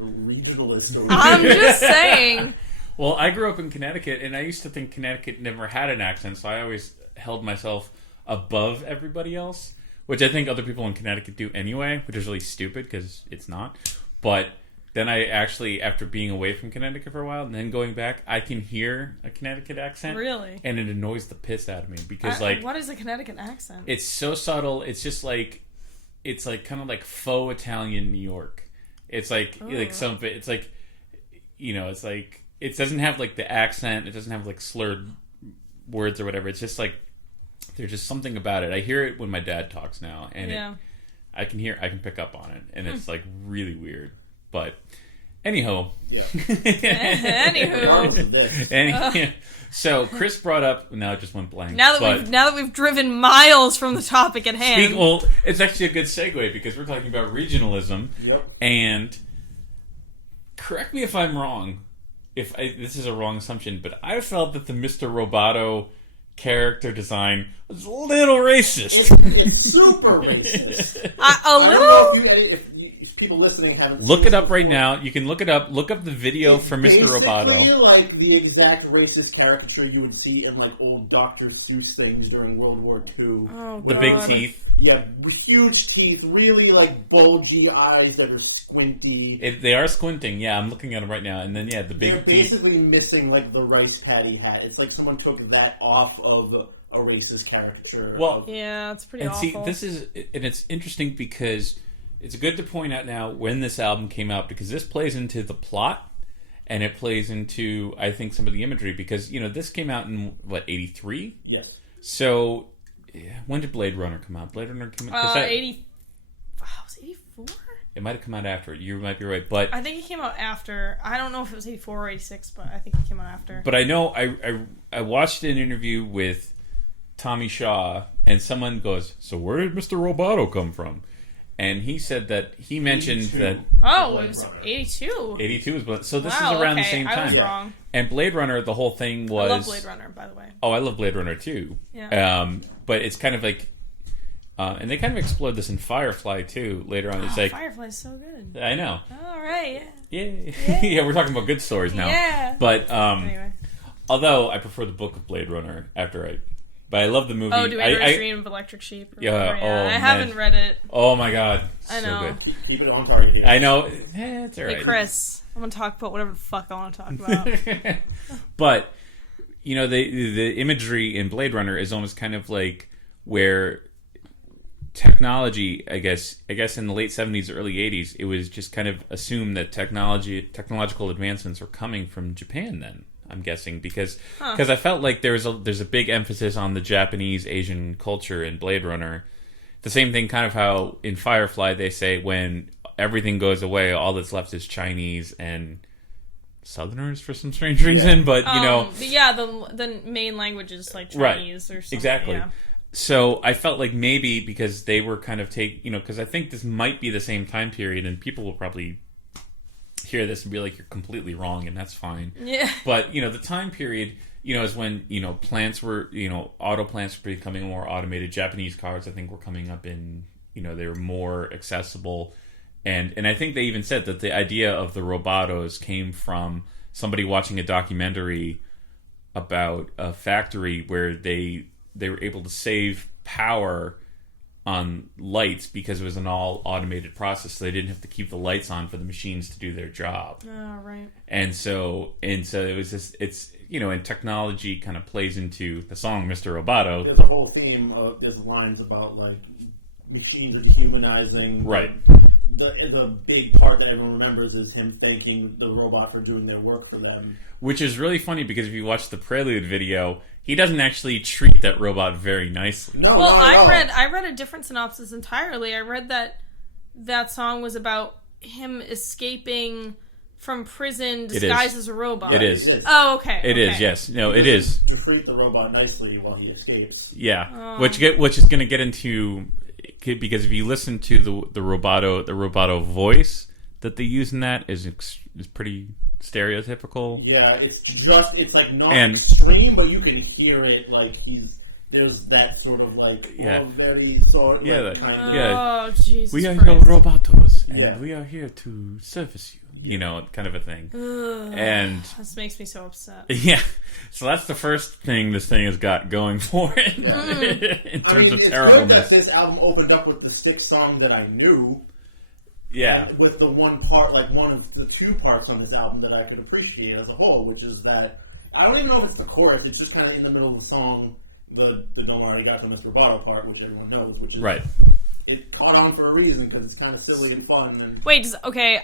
Regionalist. I'm just saying. Well, I grew up in Connecticut, and I used to think Connecticut never had an accent, so I always held myself above everybody else, which I think other people in Connecticut do anyway, which is really stupid because it's not. But then I actually, after being away from Connecticut for a while and then going back, I can hear a Connecticut accent. Really? And it annoys the piss out of me because, what is a Connecticut accent? It's so subtle. It's just like, it's like kind of like faux Italian New York. It's like it's like, you know, it's like, it doesn't have like the accent. It doesn't have like slurred words or whatever. It's just like, there's just something about it. I hear it when my dad talks now, and I can pick up on it, and it's like really weird. But anyhow, so Chris brought up. Now it just went blank. Now that we've driven miles from the topic at hand. Well, it's actually a good segue because we're talking about regionalism. Yep. And correct me if I'm wrong. This is a wrong assumption, but I felt that the Mr. Roboto character design was a little racist. It's super racist. A little? If people listening haven't look it up right now. You can look it up. Look up the video for Mr. Roboto. Basically like the exact racist caricature you would see in like old Dr. Seuss things during World War II. Oh, the big teeth. Yeah, huge teeth, really like bulgy eyes that are squinty. They are squinting. Yeah, I'm looking at them right now. And then the big They're teeth. basically missing like the rice patty hat. It's like someone took that off of a racist caricature. Well, yeah, it's pretty awful. See, it's interesting because it's good to point out now when this album came out, because this plays into the plot and it plays into, I think, some of the imagery, because, you know, this came out in, 83? Yes. So, when did Blade Runner come out? Blade Runner came out... 80... Wow, was it 84? It might have come out after. You might be right, but... I think it came out after. I don't know if it was 84 or 86, but I think it came out after. But I know I watched an interview with Tommy Shaw, and someone goes, so where did Mr. Roboto come from? And he said that he mentioned 82. that... Oh, it was 82. 82 is... So this is around the same time. I was wrong. And Blade Runner, the whole thing was... I love Blade Runner, by the way. Oh, I love Blade Runner, too. Yeah. But it's kind of like... and they kind of explored this in Firefly, too, later on. It's like... Firefly's so good. I know. All right, yeah. Yeah, we're talking about good stories now. Yeah. But, anyway. although I prefer the book of Blade Runner after I But I love the movie. Oh, Doomsday Dream of Electric Sheep. Yeah, oh, I haven't read it. Oh my god. I know. So good. Keep it on target. I know. It's alright. Hey, Chris, I'm going to talk about whatever the fuck I want to talk about. But, you know, the imagery in Blade Runner is almost kind of like where technology, I guess in the late 70s, early 80s, it was just kind of assumed that technological advancements were coming from Japan then, I'm guessing, because I felt like there's a big emphasis on the Japanese Asian culture in Blade Runner. The same thing kind of how in Firefly they say when everything goes away, all that's left is Chinese and Southerners for some strange reason, but you know. But yeah, the main language is like Chinese or something. Exactly. Yeah. So I felt like maybe because they were kind of because I think this might be the same time period, and people will probably hear this and be like, you're completely wrong, and that's fine. Yeah. But, the time period, is when, plants were, auto plants were becoming more automated. Japanese cars, I think, were coming up in, they were more accessible. And I think they even said that the idea of the robotos came from somebody watching a documentary about a factory where they were able to save power on lights because it was an all automated process, so they didn't have to keep the lights on for the machines to do their job. Oh, right. And so it was just, it's, and technology kind of plays into the song Mr. Roboto. Yeah, the whole theme is lines about like machines are dehumanizing. Right. The big part that everyone remembers is him thanking the robot for doing their work for them. Which is really funny because if you watch the Prelude video, he doesn't actually treat that robot very nicely. No, well, I read a different synopsis entirely. I read that song was about him escaping from prison disguised as a robot. It is. Oh, okay. It is, yes. No, it is. To treat the robot nicely while he escapes. Yeah. Which is going to get into, because if you listen to the Roboto voice that they use in that is pretty stereotypical. Yeah, it's like not extreme, but you can hear it like there's that sort of like very sort of Oh, Jesus we are Christ. your robotos and we are here to service you, kind of a thing. And this makes me so upset. Yeah. So that's the first thing this thing has got going for it in terms of terribleness. Good that this album opened up with the Styx song that I knew. Yeah. With the one part, like one of the two parts on this album that I could appreciate as a whole, which is that I don't even know if it's the chorus. It's just kind of in the middle of the song, the Don't Worry Got to Mr. Bottle part, which everyone knows, which is right. It caught on for a reason because it's kind of silly and fun. And wait,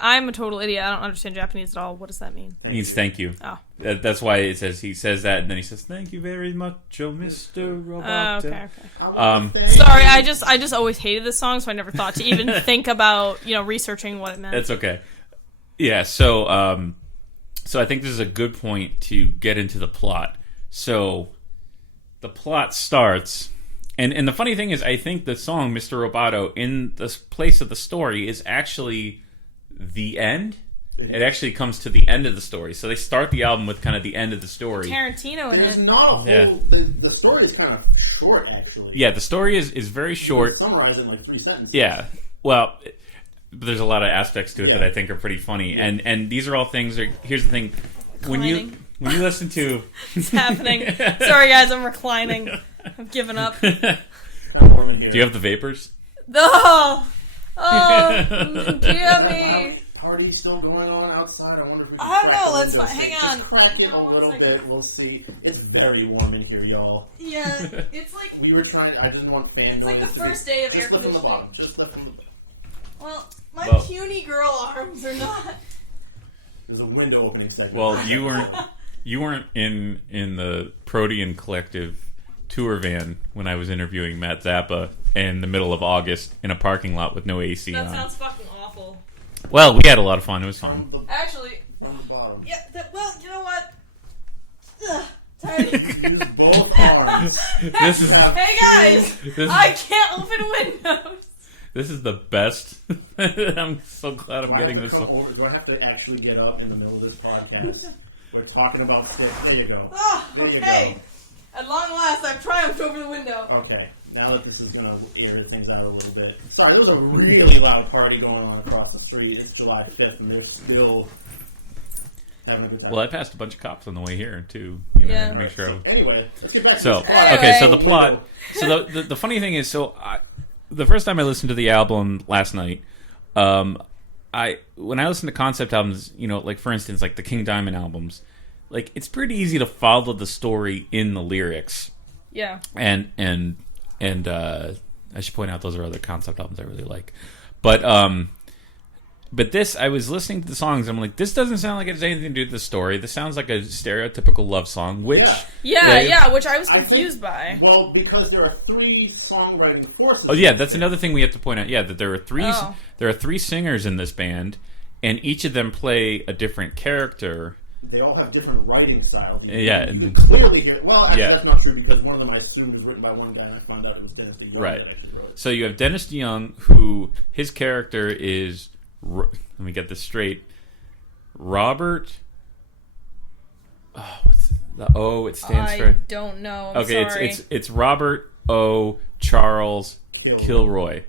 I'm a total idiot. I don't understand Japanese at all. What does that mean? It means thank you. Oh. That's why he says that, and then he says, thank you very much, oh, Mr. Roboto. Okay. Sorry, I just always hated this song, so I never thought to even think about, researching what it meant. That's okay. Yeah, so I think this is a good point to get into the plot. So the plot starts... And the funny thing is, I think the song Mr. Roboto in this place of the story is actually the end. It actually comes to the end of the story. So they start the album with kind of the end of the story. Tarantino in There's it. not a whole... The story is kind of short, actually. Yeah, the story is very short. Summarize it in like 3 sentences. Yeah. Well, there's a lot of aspects to it that I think are pretty funny. Yeah. And these are all things... Here's the thing. When you listen to... It's happening. Sorry, guys, I'm reclining. I've given up. Do you have the vapors? Oh, dear me. Party still going on outside? I wonder if we can I don't know. Let's hang on. Just crack it a little bit. We'll see. It's very warm in here, y'all. Yeah, it's like we were trying. I didn't want fans. It's like the first day of air conditioning. Just look on the bottom. Well, my puny girl arms are not. There's a window opening section. Well, you weren't in the Protean Collective tour van when I was interviewing Matt Zappa in the middle of August in a parking lot with no AC on. That sounds fucking awful. Well, we had a lot of fun. It was fun. Actually, on the bottom. Yeah. Well, you know what? Tiny. Use both arms. This is. Hey guys, I can't open windows. This is the best. I'm so glad I'm getting this one. Do I have to actually get up in the middle of this podcast? We're talking about Styx. There you go. Oh, there okay. You go. At long last, I've triumphed over the window. Okay, now that this is going to air things out a little bit. Sorry, there's a really loud party going on across the street. It's July 5th, and they're still having a good time. Well, I passed a bunch of cops on the way here too. Yeah. To make sure. Anyway, let's get back to So this plot. okay, so the Anyway. plot. So the funny thing is, the first time I listened to the album last night, when I listen to concept albums, like for instance, like the King Diamond albums, like it's pretty easy to follow the story in the lyrics. Yeah. And I should point out those are other concept albums I really like, but this, I was listening to the songs and I'm like, this doesn't sound like it has anything to do with the story. This sounds like a stereotypical love song, which Which I was confused by. Well, because there are 3 songwriting forces. Oh yeah, that's another thing we have to point out. Yeah, that there are Oh. 3 singers in this band, and each of them play a different character. They all have different writing styles. Yeah. You can clearly hear. Well, actually, Yeah. that's not true because one of them I assumed was written by one guy, and I found out it was Dennis DeYoung Right. that actually wrote it. So you have Dennis DeYoung, who his character is. Let me get this straight. Robert. Oh, what's the O? It stands I for. don't know. I'm Okay, sorry. it's Robert O. Charles Kilroy.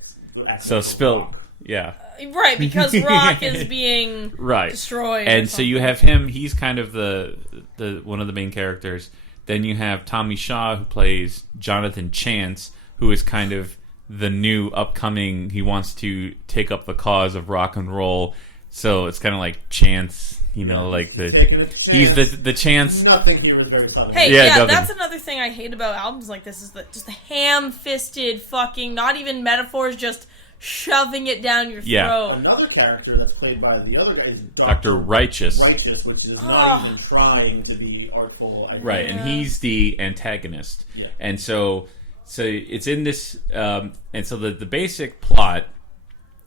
That's So like spelled, rock. yeah, Right, because Rock is being right. destroyed. or And so you something. have him. He's kind of the one of the main characters. Then you have Tommy Shaw, who plays Jonathan Chance, who is kind of the new upcoming. He wants to take up the cause of rock and roll. So it's kind of like Chance, like Taking a he's chance. the Chance. Nothing here is very subtle. Hey, Yeah, yeah, nothing. that's another thing I hate about albums like this is just the ham-fisted fucking, not even metaphors, just shoving it down your Yeah. throat. Another character that's played by the other guy is Dr. Righteous. Righteous, which is not even trying to be artful. Right, and he's the antagonist. Yeah. And so it's in this, and so the basic plot,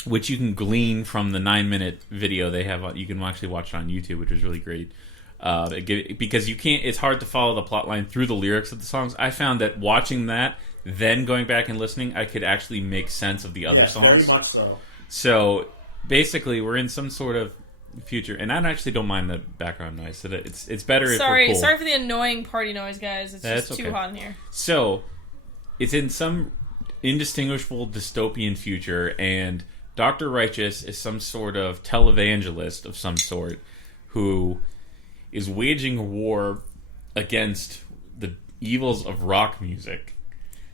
which you can glean from the 9-minute video they have on, you can actually watch it on YouTube, which is really great. Because you can't, it's hard to follow the plot line through the lyrics of the songs. I found that watching that, then going back and listening, I could actually make sense of the other songs. Very much so. So basically, we're in some sort of future, and I actually don't mind the background noise. So that it's better if we're cool. Sorry for the annoying party noise, guys. It's That's just too okay. hot in here. So it's in some indistinguishable dystopian future, and Dr. Righteous is some sort of televangelist of some sort who is waging a war against the evils of rock music.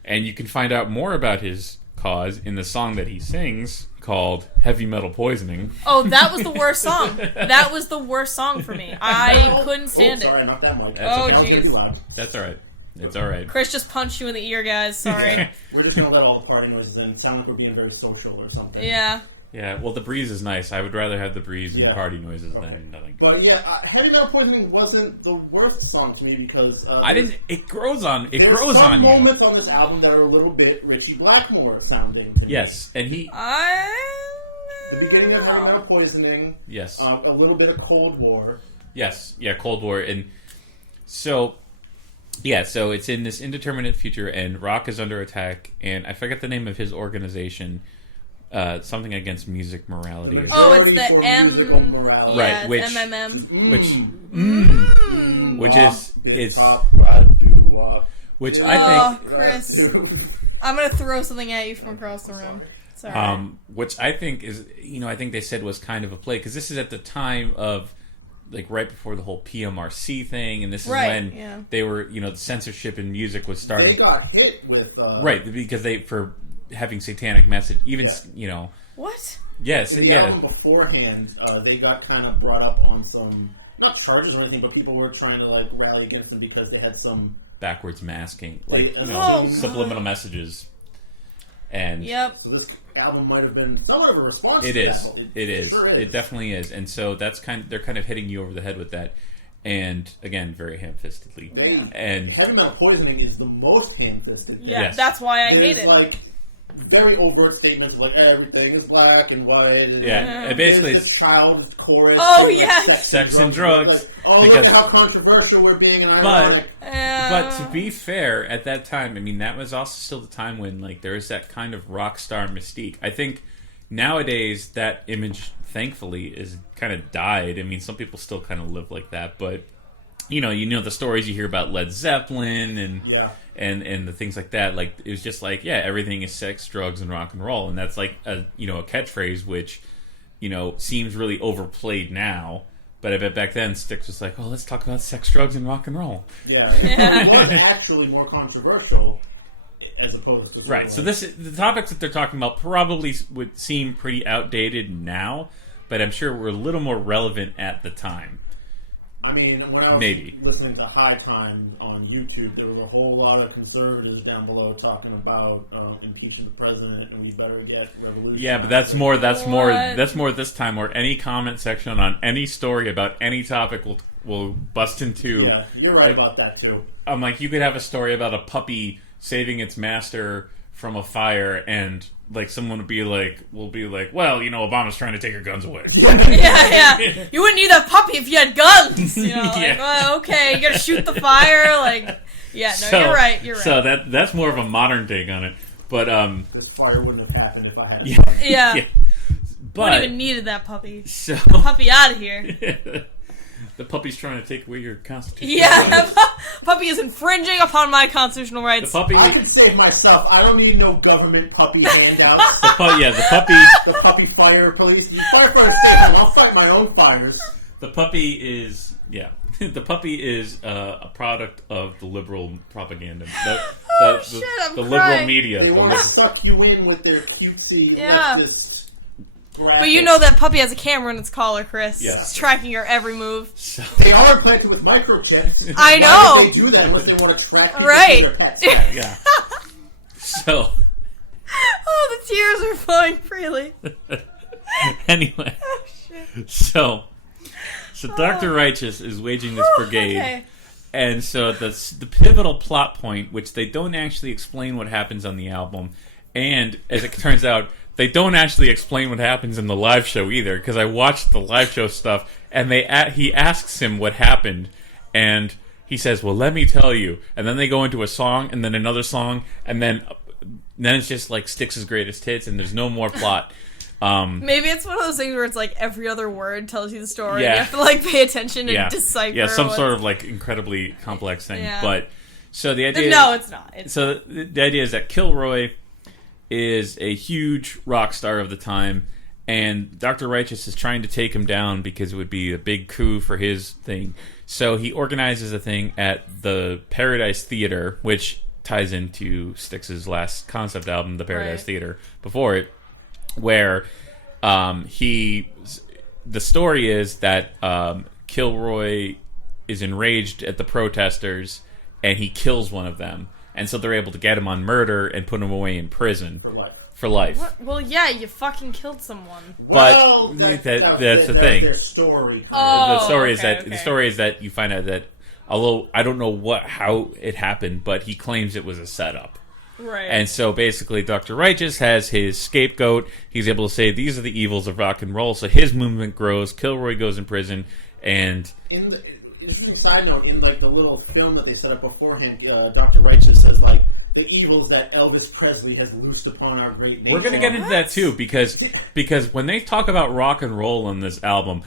And you can find out more about his cause in the song that he sings called Heavy Metal Poisoning. Oh, that was the worst song. That was the worst song for me. I couldn't stand Sorry, it. not that much. That's Oh, okay. jeez. That's all right. It's all right. Chris just punched you in the ear, guys. Sorry. We're just gonna let all the party noises in. Sound like we're being very social or something. Yeah. Yeah, well, the breeze is nice. I would rather have the breeze and the Yeah. party noises than nothing. But yeah, Heavy Metal Poisoning wasn't the worst song to me because I didn't. It grows on. It There's grows some on you. moments on this album that are a little bit Richie Blackmore sounding. To me. Yes, and he. The beginning of Heavy Metal Poisoning. Yes. A little bit of Cold War. Yes. Yeah. Cold War, and so. Yeah, so it's in this indeterminate future, and rock is under attack, and I forget the name of his organization. Something against music morality. Oh, it's the Majority for M. musical morality. Right, Yeah, it's which- MMM. Which is it's which I Oh, think Chris. I'm gonna throw something at you from across the room. Sorry. which I think is I think they said was kind of a play because this is at the time of like right before the whole PMRC thing, and this is Right, when yeah. they were the censorship in music was They starting. got hit with Right, because they for having satanic message even What? yes in the yeah album beforehand. They got kind of brought up on some not charges or anything, but people were trying to like rally against them because they had some backwards masking like Oh, subliminal messages. And Yep. So this album might have been somewhat of a response. it to is. that. It is. Sure It definitely is. And so that's they're kind of hitting you over the head with that. And again, very ham-fistedly. Hey, And Heavy Metal Poisoning is the most ham-fisted. Yeah, Yes. that's why I hate There's it. like very overt statements of like everything is black and white. And yeah, and basically there's this child chorus. Oh, like, yes. Sex and drugs. Like, oh, Because- look at how controversial we're being and But- ironic. But to be fair, at that time, I mean, that was also still the time when like there was that kind of rock star mystique. I think nowadays that image, thankfully, is kind of died. I mean, some people still kind of live like that, but you know the stories you hear about Led Zeppelin and Yeah. and the things like that. Like it was just like everything is sex, drugs, and rock and roll, and that's like a catchphrase which seems really overplayed now. But I bet back then Styx was like, "Oh, let's talk about sex, drugs, and rock and roll." Yeah, it was actually more controversial as opposed to right. So the topics that they're talking about probably would seem pretty outdated now, but I'm sure were a little more relevant at the time. I mean, when I was listening to High Time on YouTube, there was a whole lot of conservatives down below talking about impeaching the president, and we better get revolution. Yeah, but that's more this time, where any comment section on any story about any topic will bust into. Yeah, you're right about that too. I'm like, you could have a story about a puppy saving its master from a fire, and like someone will be like, well, Obama's trying to take your guns away. Yeah. You wouldn't need that puppy if you had guns. Well, okay, you gotta shoot the fire. You're right. You're right. So that's more of a modern take on it. But this fire wouldn't have happened if I had. Yeah. But wouldn't even needed that puppy. So puppy out of here. The puppy's trying to take away your constitutional rights. Puppy is infringing upon my constitutional rights. The puppy. I can save myself. I don't need no government puppy handouts. The puppy. The puppy fire police. Firefighters say, I'll fight my own fires. The puppy is the puppy is a product of the liberal propaganda. The liberal media. They want to suck you in with their cutesy leftist. But you know that puppy has a camera in its collar, Chris. Yes. It's tracking your every move. So. They are implanted with microchips. I know. Why would they do that unless they want to track you to their pets? Yeah. So. Oh, the tears are flowing freely. Anyway. Oh, shit. So Dr. Righteous is waging this brigade. Okay. And so the pivotal plot point, which they don't actually explain what happens on the album, and as it turns out, they don't actually explain what happens in the live show either, because I watched the live show stuff, and he asks him what happened, and he says, well, let me tell you. And then they go into a song, and then another song, and then it's just like Styx's greatest hits, and there's no more plot. Maybe it's one of those things where it's like every other word tells you the story. Yeah. You have to pay attention and decipher. Yeah, some sort of incredibly complex thing. Yeah. But so the idea. No, it's not. The idea is that Kilroy is a huge rock star of the time, and Dr. Righteous is trying to take him down because it would be a big coup for his thing. So he organizes a thing at the Paradise Theater, which ties into Styx's last concept album, the Paradise Theater, before it, where the story is that Kilroy is enraged at the protesters, and he kills one of them. And so they're able to get him on murder and put him away in prison for life. What? Well, yeah, you fucking killed someone. But that's the thing. Their story. Oh, the story is that you find out that, although I don't know how it happened, but he claims it was a setup. Right. And so basically, Dr. Righteous has his scapegoat. He's able to say these are the evils of rock and roll. So his movement grows. Kilroy goes in prison, and interesting side note, in the little film that they set up beforehand, Dr. Righteous says the evils that Elvis Presley has loosed upon our great nation. We're going to get into that too, because when they talk about rock and roll on this album,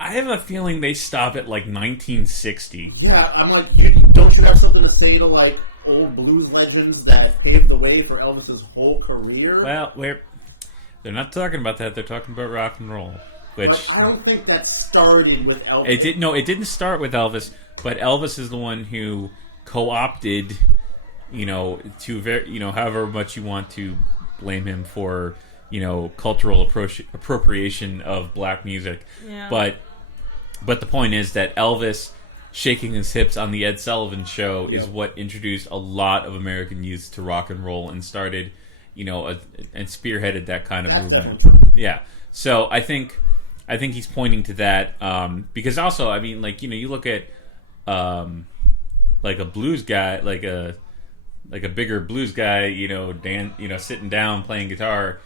I have a feeling they stop at 1960. Yeah, I'm like, don't you have something to say to old blues legends that paved the way for Elvis's whole career? Well, they're not talking about that. They're talking about rock and roll. Which I don't think that started with Elvis. It didn't start with Elvis, but Elvis is the one who co-opted, however much you want to blame him for, cultural appropriation of black music. Yeah. But the point is that Elvis shaking his hips on the Ed Sullivan Show is what introduced a lot of American youth to rock and roll and started, and spearheaded that kind of movement. Yeah. So I think he's pointing to that, because also, I mean, you look at a blues guy, like a bigger blues guy, sitting down playing guitar,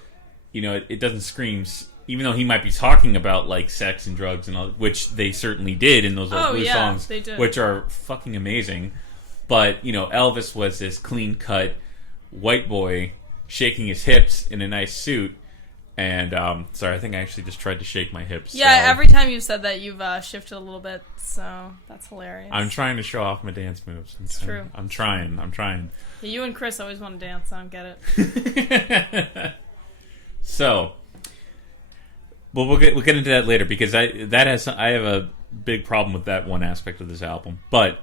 it doesn't scream, even though he might be talking about sex and drugs and all, which they certainly did in those old blues songs, they did. Which are fucking amazing. But Elvis was this clean cut white boy shaking his hips in a nice suit. And, sorry, I think I actually just tried to shake my hips. Yeah, so. every time you've said that, you've shifted a little bit, so that's hilarious. I'm trying to show off my dance moves. It's true. I'm trying. Yeah, you and Chris always want to dance, I don't get it. So, Well, we'll get into that later because I have a big problem with that one aspect of this album, but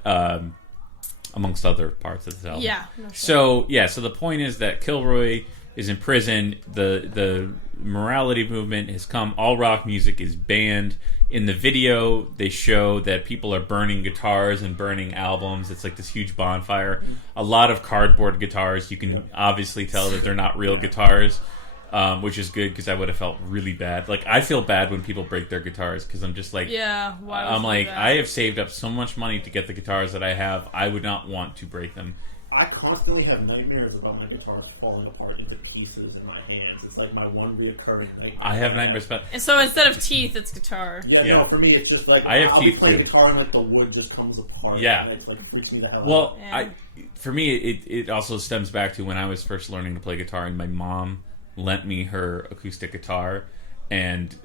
amongst other parts of this album. Yeah. No, sure. So the point is that Kilroy is in prison. The morality movement has come. All rock music is banned. In the video, they show that people are burning guitars and burning albums. It's like this huge bonfire. A lot of cardboard guitars. You can obviously tell that they're not real guitars, which is good because I would have felt really bad. Like, I feel bad when people break their guitars because I'm just like, yeah, why would I'm you do like, that? I have saved up so much money to get the guitars that I have. I would not want to break them. I constantly have nightmares about my guitars falling apart into pieces in my hands. It's like my one reoccurring nightmare. I have nightmares about. And so instead of teeth, it's guitar. Yeah, no, for me, it's just like I have I'll teeth be playing too. guitar and like the wood just comes apart. Yeah. And it's like freaks me the hell out. Well, Yeah. for me, it also stems back to when I was first learning to play guitar, and my mom lent me her acoustic guitar, and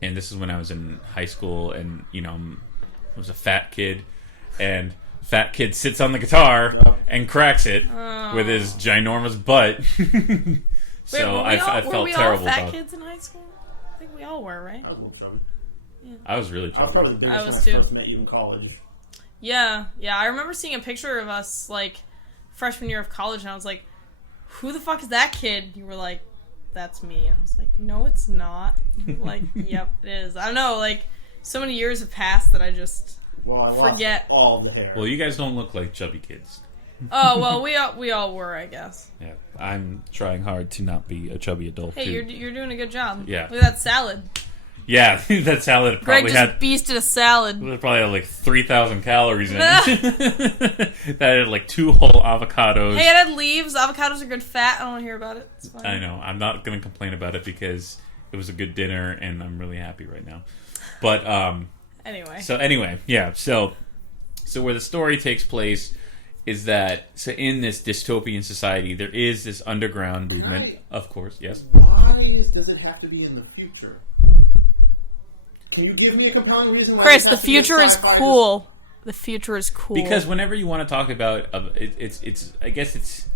this is when I was in high school, and I was a fat kid, and fat kid sits on the guitar and cracks it with his ginormous butt. So I felt were we terrible all fat about it. kids in high school? I think we all were, right? I was a little chubby. I was really I was chubby. probably the biggest I was when too. I first met you in college. Yeah. I remember seeing a picture of us like freshman year of college, and I was like, "Who the fuck is that kid?" You were like, "That's me." And I was like, "No, it's not." You were like, "Yep, it is." I don't know. Like, so many years have passed that I just Well, I forget. lost all the hair. Well, you guys don't look like chubby kids. Oh well, we all were, I guess. Yeah, I'm trying hard to not be a chubby adult Hey, too. you're doing a good job. Yeah. Look at that salad. Yeah, that salad Greg probably just had beasted a salad. probably had like 3,000 calories in it. That had like 2 whole avocados. Hey, it had leaves. Avocados are good fat. I don't want to hear about it. It's fine. I know. I'm not going to complain about it because it was a good dinner and I'm really happy right now. But Anyway. yeah. So where the story takes place is that in this dystopian society there is this underground movement. Right. Of course, yes. Why does it have to be in the future? Can you give me a compelling reason why Chris, it the has to be a future is sci-fi cool. The future is cool. Because whenever you want to talk about it's I guess it's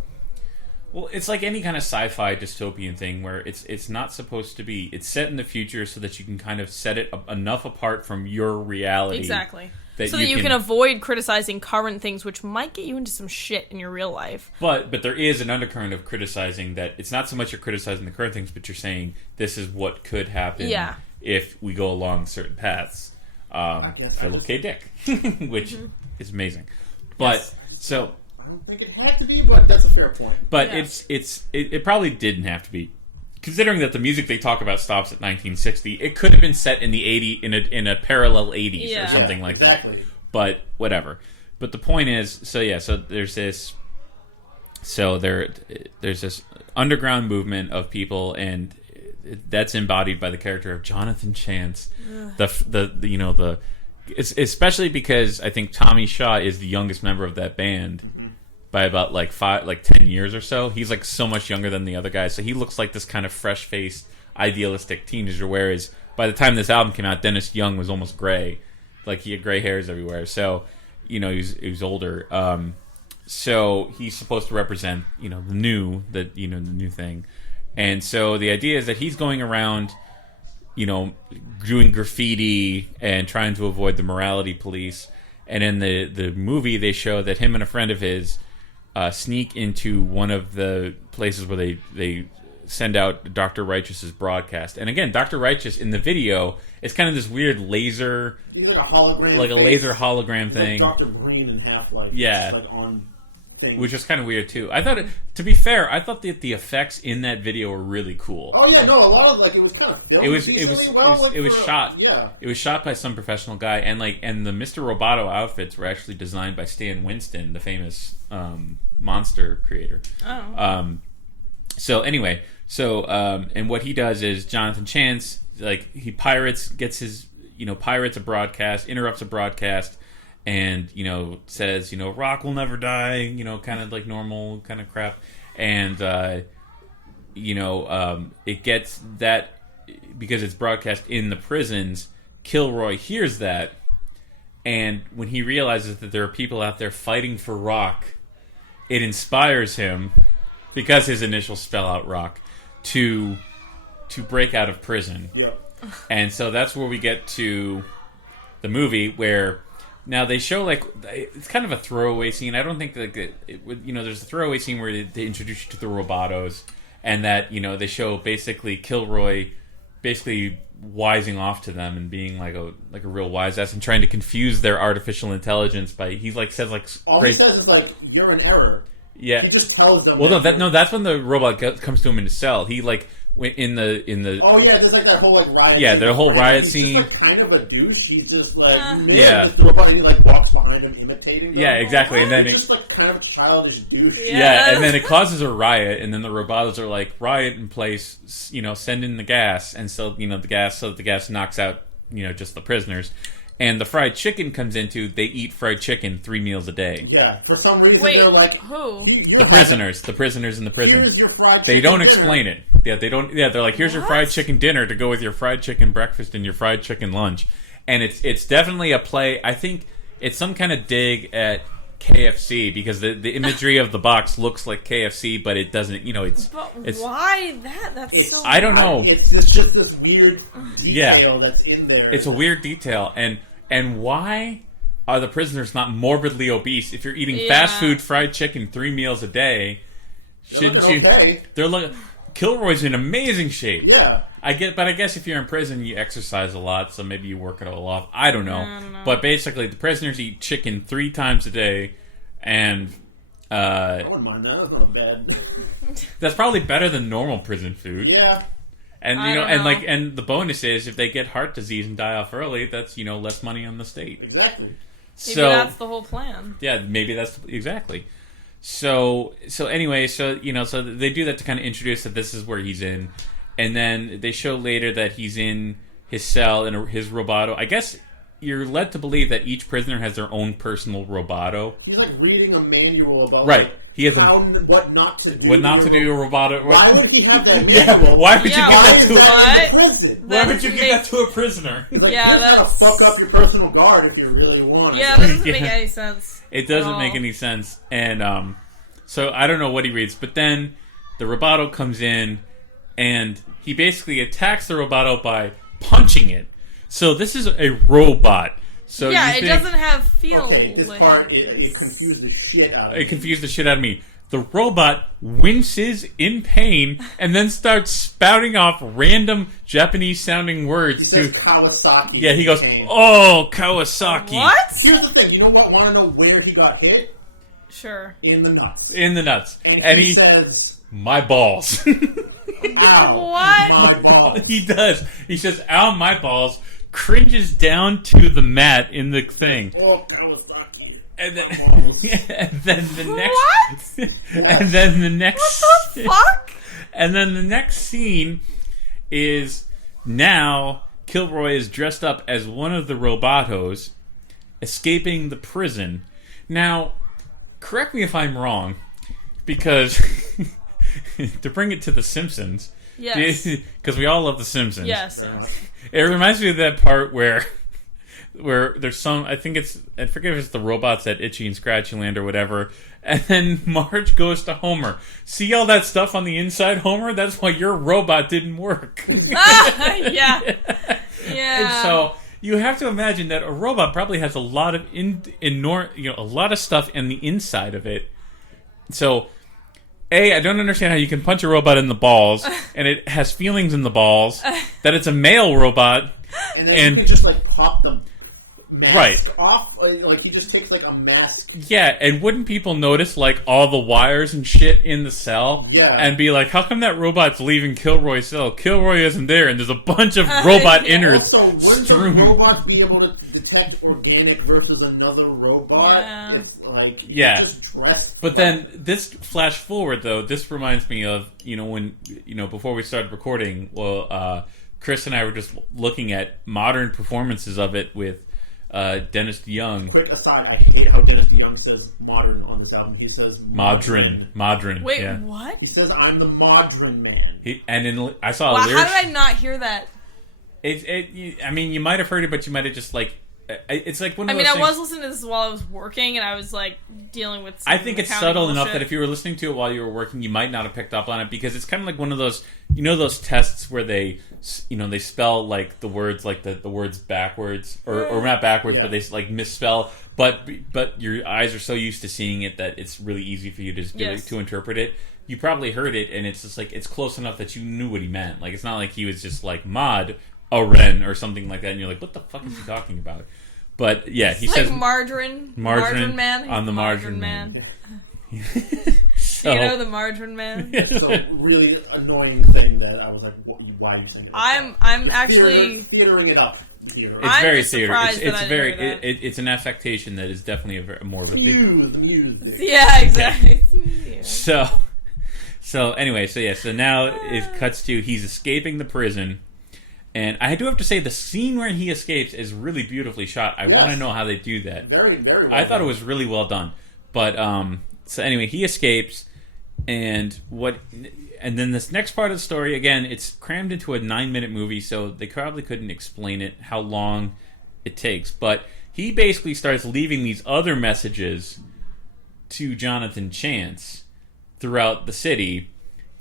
like any kind of sci-fi dystopian thing where it's not supposed to be. It's set in the future so that you can kind of set it enough apart from your reality. Exactly. That so that you can avoid criticizing current things, which might get you into some shit in your real life. But there is an undercurrent of criticizing that it's not so much you're criticizing the current things, but you're saying this is what could happen if we go along certain paths. Philip K. Dick, which is amazing. But so I don't think it had to be, but that's a fair point. But Yeah. it probably didn't have to be, considering that the music they talk about stops at 1960. It could have been set in the 80s in a parallel 80s or something like exactly. that. But whatever. But the point is, so there's this. So there's this underground movement of people, and that's embodied by the character of Jonathan Chance. It's especially because I think Tommy Shaw is the youngest member of that band by about 10 years or so. He's like so much younger than the other guys, so he looks like this kind of fresh-faced, idealistic teenager. Whereas by the time this album came out, Dennis Young was almost gray, like he had gray hairs everywhere. So he was older. So he's supposed to represent the new thing. And so the idea is that he's going around, doing graffiti and trying to avoid the morality police. And in the movie, they show that him and a friend of his sneak into one of the places where they send out Dr. Righteous's broadcast. And again, Dr. Righteous in the video is kind of this weird laser, He's like a hologram, like a laser hologram thing. like Dr. Green in Half-Life. Yeah. It's like on things. Which is kind of weird too. I thought, to be fair, I thought that the effects in that video were really cool. Oh yeah, no, a lot of it was kind of filmed. It was decently shot. Yeah. It was shot by some professional guy, and the Mr. Roboto outfits were actually designed by Stan Winston, the famous monster creator. Oh. And what he does is Jonathan Chance, he pirates a broadcast, interrupts a broadcast, and says rock will never die, kind of like normal kind of crap, and it gets that because it's broadcast in the prisons. Kilroy hears that, and when he realizes that there are people out there fighting for rock, it inspires him, because his initials spell out rock, to break out of prison. Yep. And so that's where we get to the movie where now they show like it's kind of a throwaway scene. I don't think like it would, there's a throwaway scene where they introduce you to the Robotos, and that they show basically Kilroy basically wising off to them and being like a real wise ass and trying to confuse their artificial intelligence by he says all he says is like, you're in error. Yeah. He just tells them. Well, that's when the robot comes to him in his cell. He like in the. Oh yeah, there's like that whole like riot. Yeah, scene. the whole riot He's scene. Just, like, kind of a douche. He's just like yeah. This robot, and he like walks behind him, imitating them. Yeah, exactly. And then he's just like kind of a childish douche. Yeah, and then it causes a riot, and then the Robotos are like, riot in place. Send in the gas, and so the gas knocks out just the prisoners. And the fried chicken comes into, they eat fried chicken 3 meals a day. Yeah, for some reason they're like... Who? The prisoners in the prison. Here's your fried chicken They don't dinner. explain it. Yeah, they don't. Yeah, they're like, here's your fried chicken dinner to go with your fried chicken breakfast and your fried chicken lunch. And it's definitely a play. I think it's some kind of dig at KFC because the imagery of the box looks like KFC, but it doesn't. It's. Why that? That's so. I don't know. It's just this weird detail that's in there. It's a weird detail, and why are the prisoners not morbidly obese? If you're eating fast food fried chicken 3 meals a day, shouldn't you? Okay. They're like Kilroy's in amazing shape. Yeah. I guess if you're in prison, you exercise a lot, so maybe you work it all off. I don't know. But basically, the prisoners eat chicken 3 times a day, and I wouldn't mind that. That's not bad. that's probably better than normal prison food. Yeah. And I don't know. and the bonus is if they get heart disease and die off early, that's less money on the state. Exactly. Maybe that's the whole plan. Yeah, maybe that's exactly. So anyway, so they do that to kind of introduce that this is where he's in. And then they show later that he's in his cell in his roboto. I guess you're led to believe that each prisoner has their own personal roboto. He's like reading a manual about He has what not to do. What not to do a roboto. Why would he have that? Yeah. Why would you give that to Why would you give that to a prisoner? Like, Yeah, that's fuck up your personal guard if you really want. Yeah, that doesn't make any sense. It doesn't make any sense, and so I don't know what he reads. But then the roboto comes in, and he basically attacks the roboto by punching it. So this is a robot. So it doesn't have feelings. Okay, this part it confused the shit out of me. It confused the shit out of me. The robot winces in pain and then starts spouting off random Japanese-sounding words. He says Kawasaki. Yeah, he goes, "Oh, Kawasaki." What? Here's the thing. You know what? Want to know where he got hit? Sure. In the nuts. In the nuts. And he says, "My balls." "Ow, What? my balls." He does. He says, "Ow, my balls." Cringes down to the mat in the thing. Oh, Kawasaki. And then the next. What? And then the next. What the fuck? And then the next scene is now Kilroy is dressed up as one of the robotos, escaping the prison. Now, correct me if I'm wrong, because to bring it to The Simpsons, Yes. because we all love The Simpsons. Yes. It reminds me of that part where there's some, I forget if it's the robots at Itchy and Scratchy Land or whatever, and then Marge goes to Homer. See all that stuff on the inside, Homer? That's why your robot didn't work. Yeah. And so you have to imagine that a robot probably has a lot of a lot of stuff in the inside of it. So I don't understand how you can punch a robot in the balls, and it has feelings in the balls, that it's a male robot, and then you can just like pop the mask off, like he just takes like a mask. Yeah, and wouldn't people notice like all the wires and shit in the cell? Yeah. And be like, how come that robot's leaving Kilroy's cell? Kilroy isn't there, and there's a bunch of robot innards Also, wouldn't strewn. a robot be able to detect organic versus another robot? Yeah. It's like Yeah. just dressed. But then this flash forward though, this reminds me of when before we started recording. Well, Chris and I were just looking at modern performances of it with Dennis DeYoung. Quick aside, I hate how Dennis DeYoung says modern on this album. He says Modern. Wait, Yeah. what? He says I'm the modern man. I saw Wow, a lyric. how did I not hear that? I mean, you might have heard it, but you might have just like it's like one of I those mean, I things, was listening to this while I was working, and I was like dealing with. I think it's accounting subtle enough bullshit. that if you were listening to it while you were working, you might not have picked up on it because it's kind of like one of those, those tests where they spell like the words the words backwards or not backwards, but they like misspell. But your eyes are so used to seeing it that it's really easy for you to interpret it. You probably heard it, and it's just like it's close enough that you knew what he meant. Like it's not like he was just like mod a Ren or something like that, and you're like, what the fuck is he talking about? But yeah, he says margarine man on the margarine man. So, you know the margarine man. So really annoying thing that I was like, why are you saying that? I'm actually theatering it up. It's I'm very just theater. surprised It's that I very. didn't know that. It's an affectation that is definitely more of a thing. Fuse music. Yeah, exactly. So anyway, so now it cuts to he's escaping the prison, and I do have to say the scene where he escapes is really beautifully shot. I want to know how they do that. Very, very. I thought it was really well done, but so anyway, he escapes, and then this next part of the story, again, it's crammed into a 9-minute movie, so they probably couldn't explain it, how long it takes. But he basically starts leaving these other messages to Jonathan Chance throughout the city,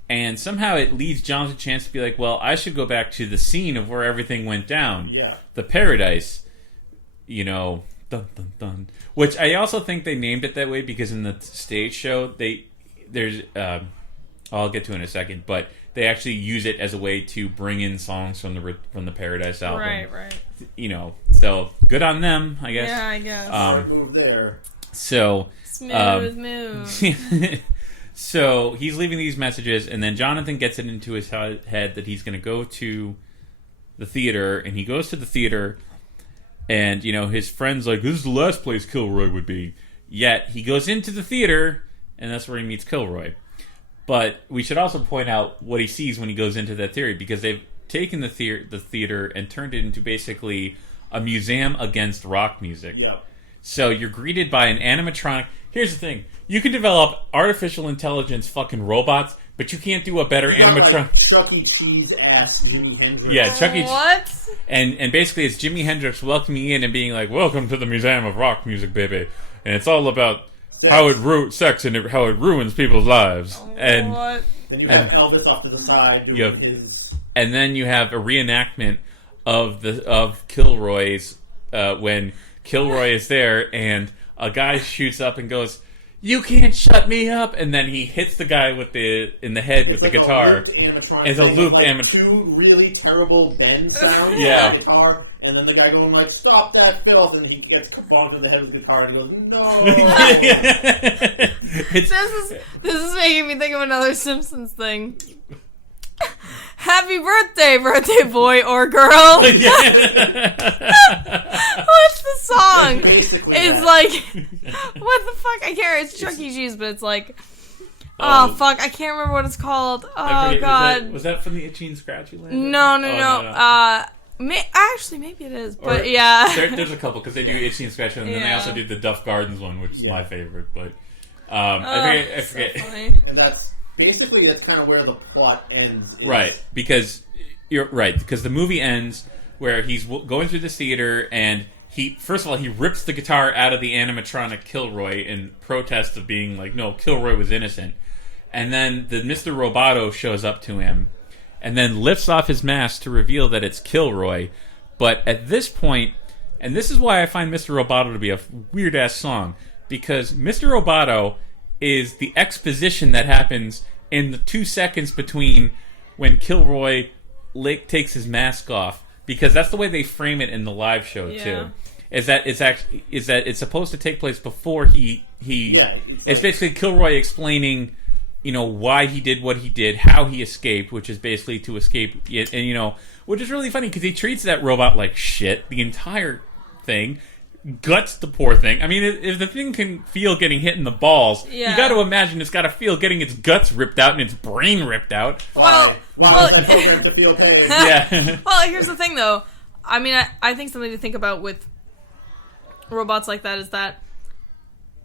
and somehow it leads Jonathan Chance to be like, well, I should go back to the scene of where everything went down. Yeah. The paradise, dun, dun, dun. Which I also think they named it that way because in the stage show, I'll get to in a second, but they actually use it as a way to bring in songs from the Paradise album. Right. So good on them, I guess. Yeah, I guess. Smart move there. So Smooth move. so he's leaving these messages, and then Jonathan gets it into his head that he's going to go to the theater, and he goes to the theater, and his friend's like, this is the last place Kilroy would be. Yet he goes into the theater, and that's where he meets Kilroy. But we should also point out what he sees when he goes into that theater, because they've taken the theater and turned it into basically a museum against rock music. Yeah. So you're greeted by an animatronic. Here's the thing. You can develop artificial intelligence fucking robots, but you can't do a better animatronic. Like Chuck E. Cheese ass Jimi Hendrix. Yeah, Chuck E. What? And basically it's Jimi Hendrix welcoming you in and being like, welcome to the Museum of Rock Music, baby. And it's all about how it sex and how it ruins people's lives. And What? Then you have Elvis off to the side doing his. And then you have a reenactment of Kilroy's when Kilroy is there, and a guy shoots up and goes, "You can't shut me up!" And then he hits the guy in the head with the guitar. It's a looped animatronic. Two really terrible bend sounds Yeah. on the guitar, and then the guy going like, "Stop that filth!" And he gets bonked in the head with the guitar, and he goes, "No." This is making me think of another Simpsons thing. Happy birthday, birthday boy or girl. What's the song? Basically It's that. like, what the fuck? I can't remember. It's Chuck E. Cheese, but it's like, oh fuck, I can't remember what it's called. Oh god. Was that from the Itchy and Scratchy Land? No. no. Actually, maybe it is, but yeah. There's a couple, because they do Itchy and Scratchy, and then they also do the Duff Gardens one, which is my favorite. But I forget. So funny. And that's kind of where the plot ends. Right, because you're right, because the movie ends where he's going through this theater, and he rips the guitar out of the animatronic Kilroy in protest of being like, no, Kilroy was innocent. And then the Mr. Roboto shows up to him and then lifts off his mask to reveal that it's Kilroy. But at this point, and this is why I find Mr. Roboto to be a weird-ass song, because Mr. Roboto is the exposition that happens in the 2 seconds between when Kilroy takes his mask off, because that's the way they frame it in the live show too. Is that it's supposed to take place before it's basically Kilroy explaining, why he did what he did, how he escaped, which is basically to escape, and which is really funny because he treats that robot like shit the entire thing. Guts the poor thing. I mean, if the thing can feel getting hit in the balls, you got to imagine it's got to feel getting its guts ripped out and its brain ripped out. Well, yeah. Well, here's the thing, though. I mean, I think something to think about with robots like that is that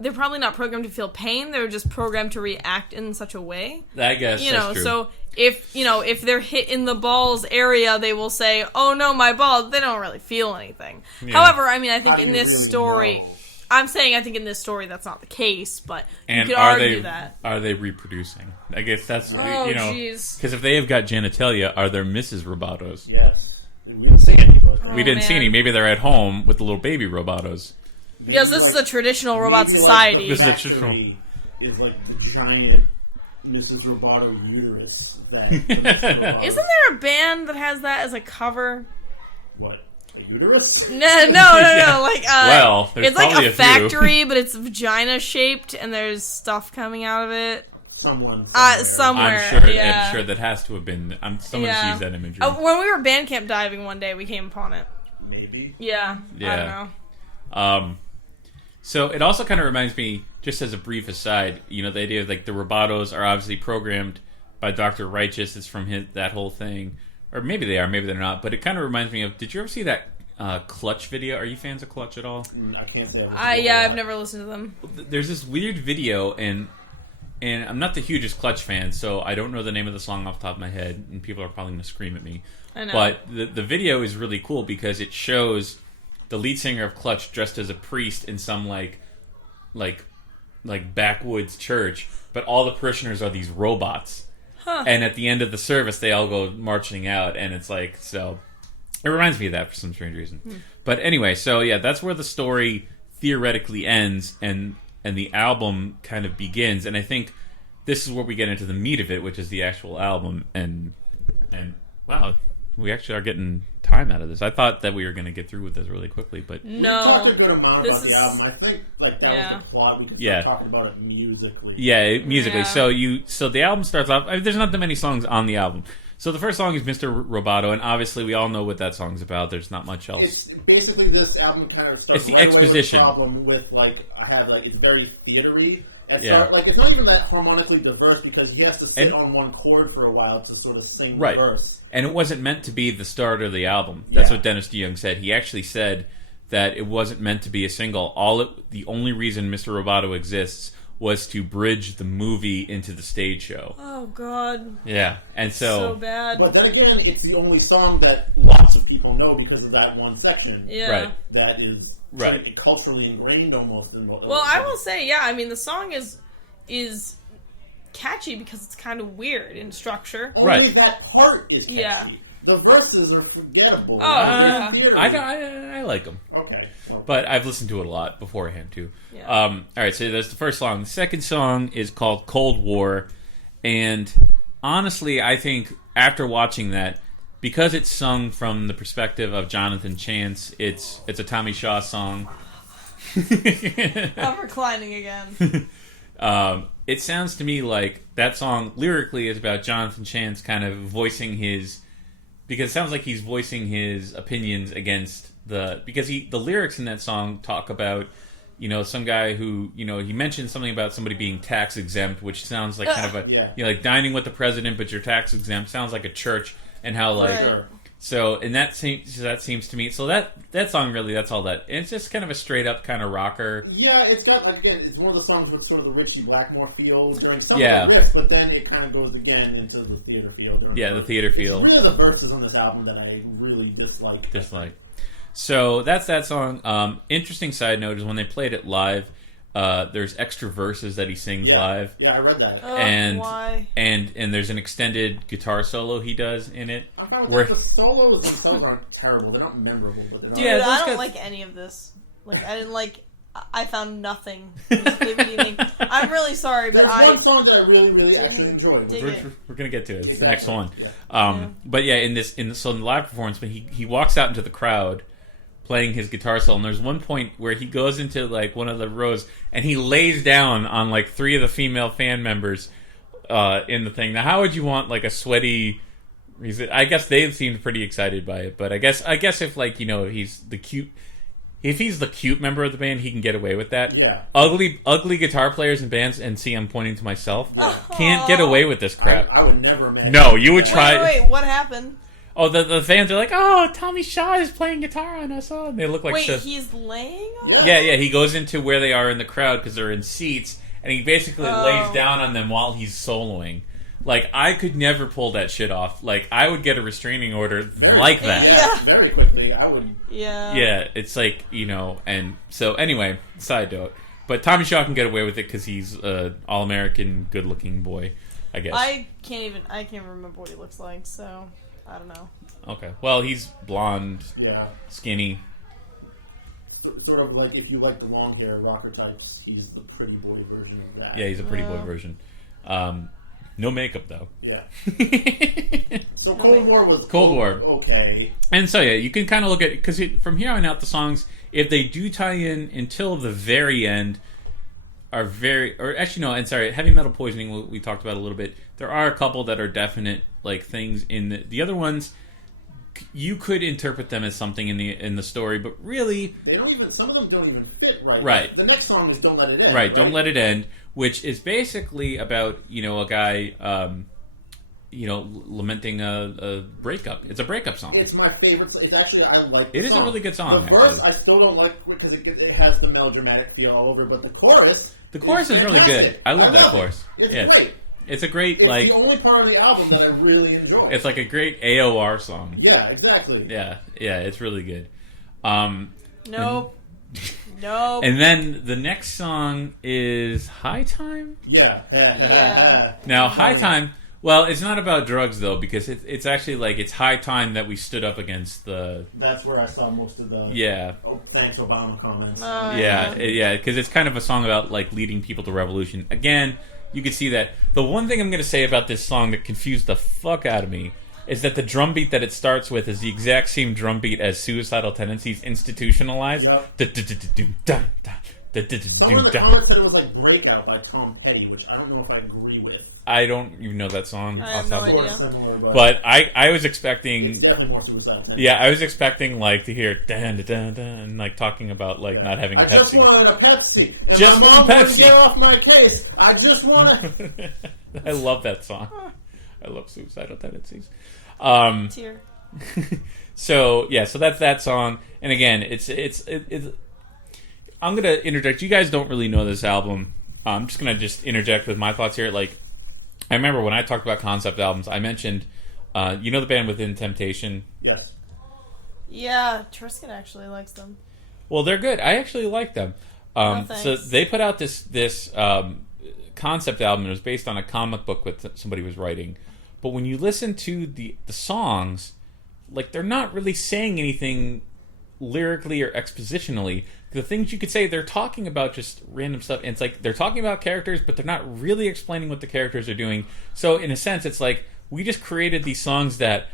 they're probably not programmed to feel pain. They're just programmed to react in such a way. I guess that's true. So if they're hit in the balls area, they will say, "Oh no, my ball." They don't really feel anything. Yeah. However, I mean, I think in this really story, know? I'm saying I think in this story that's not the case, but And you could are argue they that. are they reproducing? I guess that's Oh, jeez. because if they have got genitalia, are there Mrs. Robotos? Yes. We didn't see any. But We didn't see man. any. Maybe they're at home with the little baby Robotos. Because this is a traditional robot maybe, society. This is a factory is like the giant Mrs. Roboto uterus. That Isn't there a band that has that as a cover? what? A uterus? No. Like, Well, there's it's like probably a a few. factory, but it's vagina shaped, and there's stuff coming out of it. Someone. Somewhere. I'm yeah. sure that has to have been. Someone Yeah. sees that imagery. When we were Bandcamp diving one day, we came upon it. Maybe. Yeah. I Yeah. don't know. So it also kind of reminds me, just as a brief aside, the idea of like the Robotos are obviously programmed by Dr. Righteous. It's from that whole thing, or maybe they are, maybe they're not. But it kind of reminds me of. Did you ever see that Clutch video? Are you fans of Clutch at all? I can't say. I've never listened to them. There's this weird video, and I'm not the hugest Clutch fan, so I don't know the name of the song off the top of my head, and people are probably going to scream at me. I know. But the video is really cool because it shows the lead singer of Clutch dressed as a priest in some like backwoods church, but all the parishioners are these robots. Huh. And at the end of the service, they all go marching out, and it's like, so it reminds me of that for some strange reason. But anyway, so yeah, that's where the story theoretically ends, and the album kind of begins. And I think this is where we get into the meat of it, which is the actual album. And wow, we actually are getting time out of this. I thought that we were going to get through with this really quickly, but We talked a good amount This about is- the album. I think that was the plot. We could Yeah. start talking about it musically. yeah, musically. Yeah. So the album starts off. There's not that many songs on the album. So the first song is Mr. Roboto, and obviously we all know what that song's about. There's not much else. It's basically this album kind of starts It's the right away with exposition. the problem with it's very theatery. Yeah. It's not even that harmonically diverse because he has to sit And- on one chord for a while to sort of sing Right. the verse. And it wasn't meant to be the start of the album. That's Yeah. what Dennis DeYoung said. He actually said that it wasn't meant to be a single. The only reason Mr. Roboto exists was to bridge the movie into the stage show. Oh God. Yeah, and So bad. But then again, it's the only song that lots of people know because of that one section. Yeah. Right. That is Right. like, culturally ingrained almost. Well, I will say, yeah. I mean, the song is catchy because it's kind of weird in structure. Only Right. that part is catchy. Yeah. The verses are forgettable. Oh, yeah. I like them. Okay. Well, But I've listened to it a lot beforehand, too. Yeah. All right, so that's the first song. The second song is called Cold War. And honestly, I think after watching that, because it's sung from the perspective of Jonathan Chance, it's a Tommy Shaw song. I'm reclining again. It sounds to me like that song lyrically is about Jonathan Chance kind of voicing his... Because it sounds like he's voicing his opinions against the... Because the lyrics in that song talk about, some guy who, he mentioned something about somebody being tax exempt, which sounds like kind of a... Yeah. Like dining with the president, but you're tax exempt. Sounds like a church, and how like... Right. So, and that seems to me... So that song really, that's all that... It's just kind of a straight-up kind of rocker. yeah, it's got it's one of the songs with sort of the Richie Blackmore feel during some Yeah. of the riffs, but then it kind of goes again into the theater feel. Yeah, the theater feel. It's really the verses on this album that I really dislike. So that's that song. Interesting side note is when they played it live, there's extra verses that he sings live. Yeah, I read that. And why? and there's an extended guitar solo he does in it. I found where- the solos themselves aren't terrible. They're not memorable, but they're not. Dude, Yeah, those I don't guys- like any of this. Like, I didn't like. I found nothing musically redeeming. I'm really sorry, but There's one song that I really, really actually enjoyed. dig it. We're gonna get to it. It's the Exactly. next one. Yeah. But yeah, in the live performance, but he walks out into the crowd playing his guitar solo, and there's one point where he goes into like one of the rows and he lays down on like 3 of the female fan members in the thing. Now, how would you want like a sweaty? I guess they seemed pretty excited by it, but I guess if like he's the cute. If he's the cute member of the band, he can get away with that. Yeah. Ugly guitar players in bands, and see, I'm pointing to myself, can't get away with this crap. I would never imagine. No, you would try. Wait, what happened? Oh, the fans are like, oh, Tommy Shaw is playing guitar on us. Oh, and they look like Wait, so. he's laying on? Yeah. He goes into where they are in the crowd because they're in seats, and he basically lays down on them while he's soloing. Like, I could never pull that shit off. Like, I would get a restraining order like that. Yeah. Very quickly. I would. Yeah. Yeah, it's like, and so anyway, side note. But Tommy Shaw can get away with it because he's an all-American, good-looking boy, I guess. I can't remember what he looks like, so I don't know. Okay. Well, he's blonde, skinny. Sort of like if you like the long hair rocker types, he's the pretty boy version of that. Yeah, he's a pretty boy version. No makeup, though. Yeah. So Cold War was Cold War. Okay. And so, yeah, you can kind of look at it, because from here on out, the songs, if they do tie in until the very end, are Heavy Metal Poisoning, we talked about a little bit. There are a couple that are definite, like, things in the other ones. You could interpret them as something in the story, but really, some of them don't even fit right. Right. The next song is Don't Let It End. Right, Don't Let It End, which is basically about, a guy, lamenting a breakup. It's a breakup song. It's my favorite. It's actually, I like it. It is a really good song. The verse, I still don't like because it has the melodramatic feel all over, but the chorus. The chorus is really good. I love that chorus. It's great. It's a great, it's the only part of the album that I really enjoy. It's like a great AOR song. Yeah, exactly. Yeah, it's really good. Nope. Nope. And then the next song is High Time? Yeah. Now, High Time, well, it's not about drugs, though, because it's actually like it's high time that we stood up against the... That's where I saw most of the... Yeah. Oh, thanks, Obama comments. Yeah, because it's kind of a song about, like, leading people to revolution. Again, you can see that. The one thing I'm going to say about this song that confused the fuck out of me is that the drum beat that it starts with is the exact same drum beat as Suicidal Tendencies Institutionalized. Yep. Someone in the comments said it was like Breakout by Tom Petty, which I don't know if I agree with. I don't even know that song. I have no idea. Similar, but I was expecting... It's definitely more Suicidal Tendencies. Yeah, I was expecting, like, to hear dun-dun-dun-dun, and, like, talking about, like, not having a Pepsi. I just wanted a Pepsi. If just my want mom Pepsi. Get off my case. I just want to... I love that song. I love Suicidal Tendencies. Tear. So that's that song. And again, it's I'm gonna interject. You guys don't really know this album. I'm just gonna interject with my thoughts here. Like, I remember when I talked about concept albums, I mentioned, the band Within Temptation. Yes. Yeah, Tristan actually likes them. Well, they're good. I actually like them. So they put out this concept album. It was based on a comic book that somebody was writing. But when you listen to the songs, like, they're not really saying anything lyrically or expositionally. The things you could say, they're talking about just random stuff. And it's like they're talking about characters, but they're not really explaining what the characters are doing. So in a sense, it's like we just created these songs that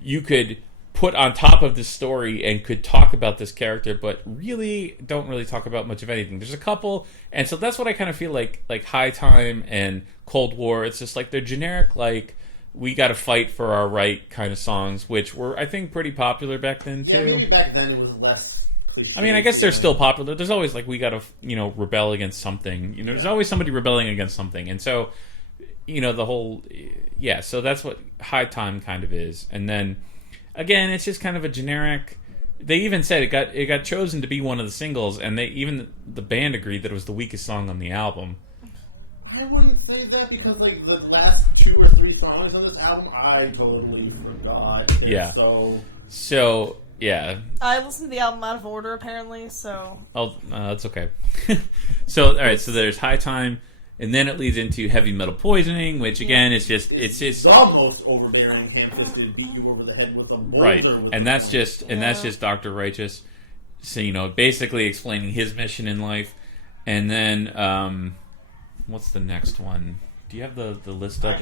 you could put on top of this story and could talk about this character, but really don't really talk about much of anything. There's a couple, and so that's what I kind of feel like High Time and Cold War. It's just like they're generic, like, we got to fight for our right kind of songs, which were, I think, pretty popular back then too. Yeah, maybe back then it was less cliche. I mean, I guess they're still popular. There's always, like, we got to, rebel against something. There's always somebody rebelling against something. And so, the whole, so that's what High Time kind of is. And then, again, it's just kind of a generic, they even said it got chosen to be one of the singles, and the band agreed that it was the weakest song on the album. I wouldn't say that because, like, the last 2 or 3 songs on this album, I totally forgot. Yeah. So, yeah. I listened to the album out of order, apparently, so... Oh, that's okay. So, all right, so there's High Time, and then it leads into Heavy Metal Poisoning, which, again, it's just... the most overbearing, hand-fisted, beat you over the head with a boulder. Right, and that's just Dr. Righteous, so, basically explaining his mission in life. And then, what's the next one? Do you have the list up?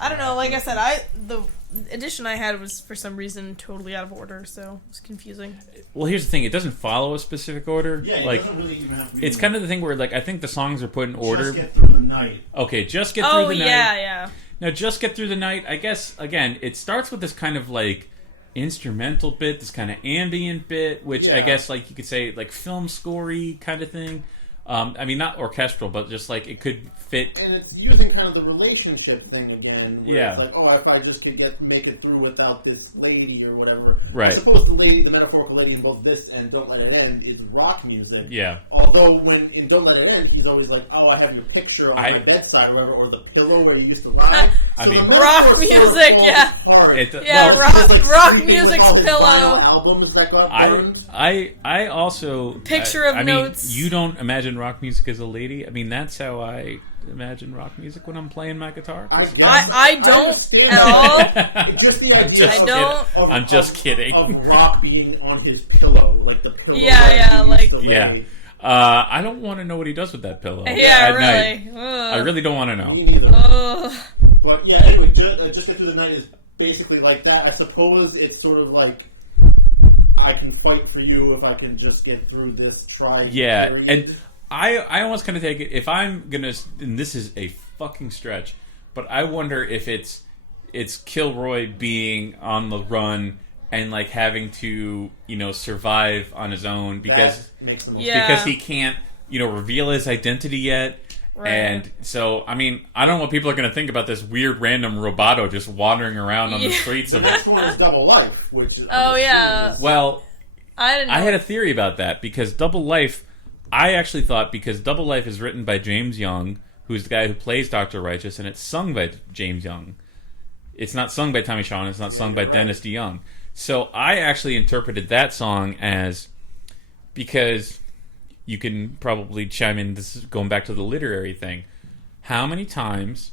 I don't know. Like I said, the edition I had was for some reason totally out of order, so it's confusing. Well, here's the thing: it doesn't follow a specific order. Yeah, it doesn't really even have to be. It's kind of the thing where, like, I think the songs are put in order. Just Get Through the Night. Okay, Just Get Through the Night. Yeah. Now, Just Get Through the Night. I guess again, it starts with this kind of like instrumental bit, this kind of ambient bit, which I guess, like, you could say, like, film score-y kind of thing. I mean, not orchestral, but just like it could fit. And it's using kind of the relationship thing again. Where Yeah. It's like, oh, if I just could make it through without this lady or whatever. Right. I suppose the metaphorical lady in both this and Don't Let It End is rock music. Yeah. Although when in Don't Let It End, he's always like, oh, I have your picture on my bedside or whatever, or the pillow where you used to lie. I So mean, the rock metaphor music, sort of yeah. falls apart. Yeah, Well, rock- it's like rock sleeping with music's all his pillow. vinyl albums that got burned. I also Picture of I notes. mean, you don't imagine rock music as a lady. I mean, that's how I imagine rock music when I'm playing my guitar. I don't understand at all. Just the I'm idea just I don't- of- I'm just kidding. Of rock being on his pillow, like the pillow. Yeah, that yeah, he like- used to Yeah. lay. I don't want to know what he does with that pillow. Yeah, at really. night. I really don't want to know. Me neither. Ugh. But yeah, anyway, just Get Through the Night is basically like that. I suppose it's sort of like I can fight for you if I can just get through this. Try. Yeah, carrying and it. I almost kind of take it, if I'm gonna, and this is a fucking stretch, but I wonder if it's Kilroy being on the run and like having to, you know, survive on his own because That makes the most Yeah. because he can't, you know, reveal his identity yet. Right. And so, I mean, I don't know what people are going to think about this weird random roboto just wandering around on the Yeah. streets The of next one is Double Life, which Oh, yeah. Well, I didn't know. I had a theory about that because Double Life, I actually thought because Double Life is written by James Young, who's the guy who plays Dr. Righteous, and it's sung by James Young. It's not sung by Tommy Shaw, and it's not sung by Dennis DeYoung. So I actually interpreted that song as, because you can probably chime in, this is going back to the literary thing. How many times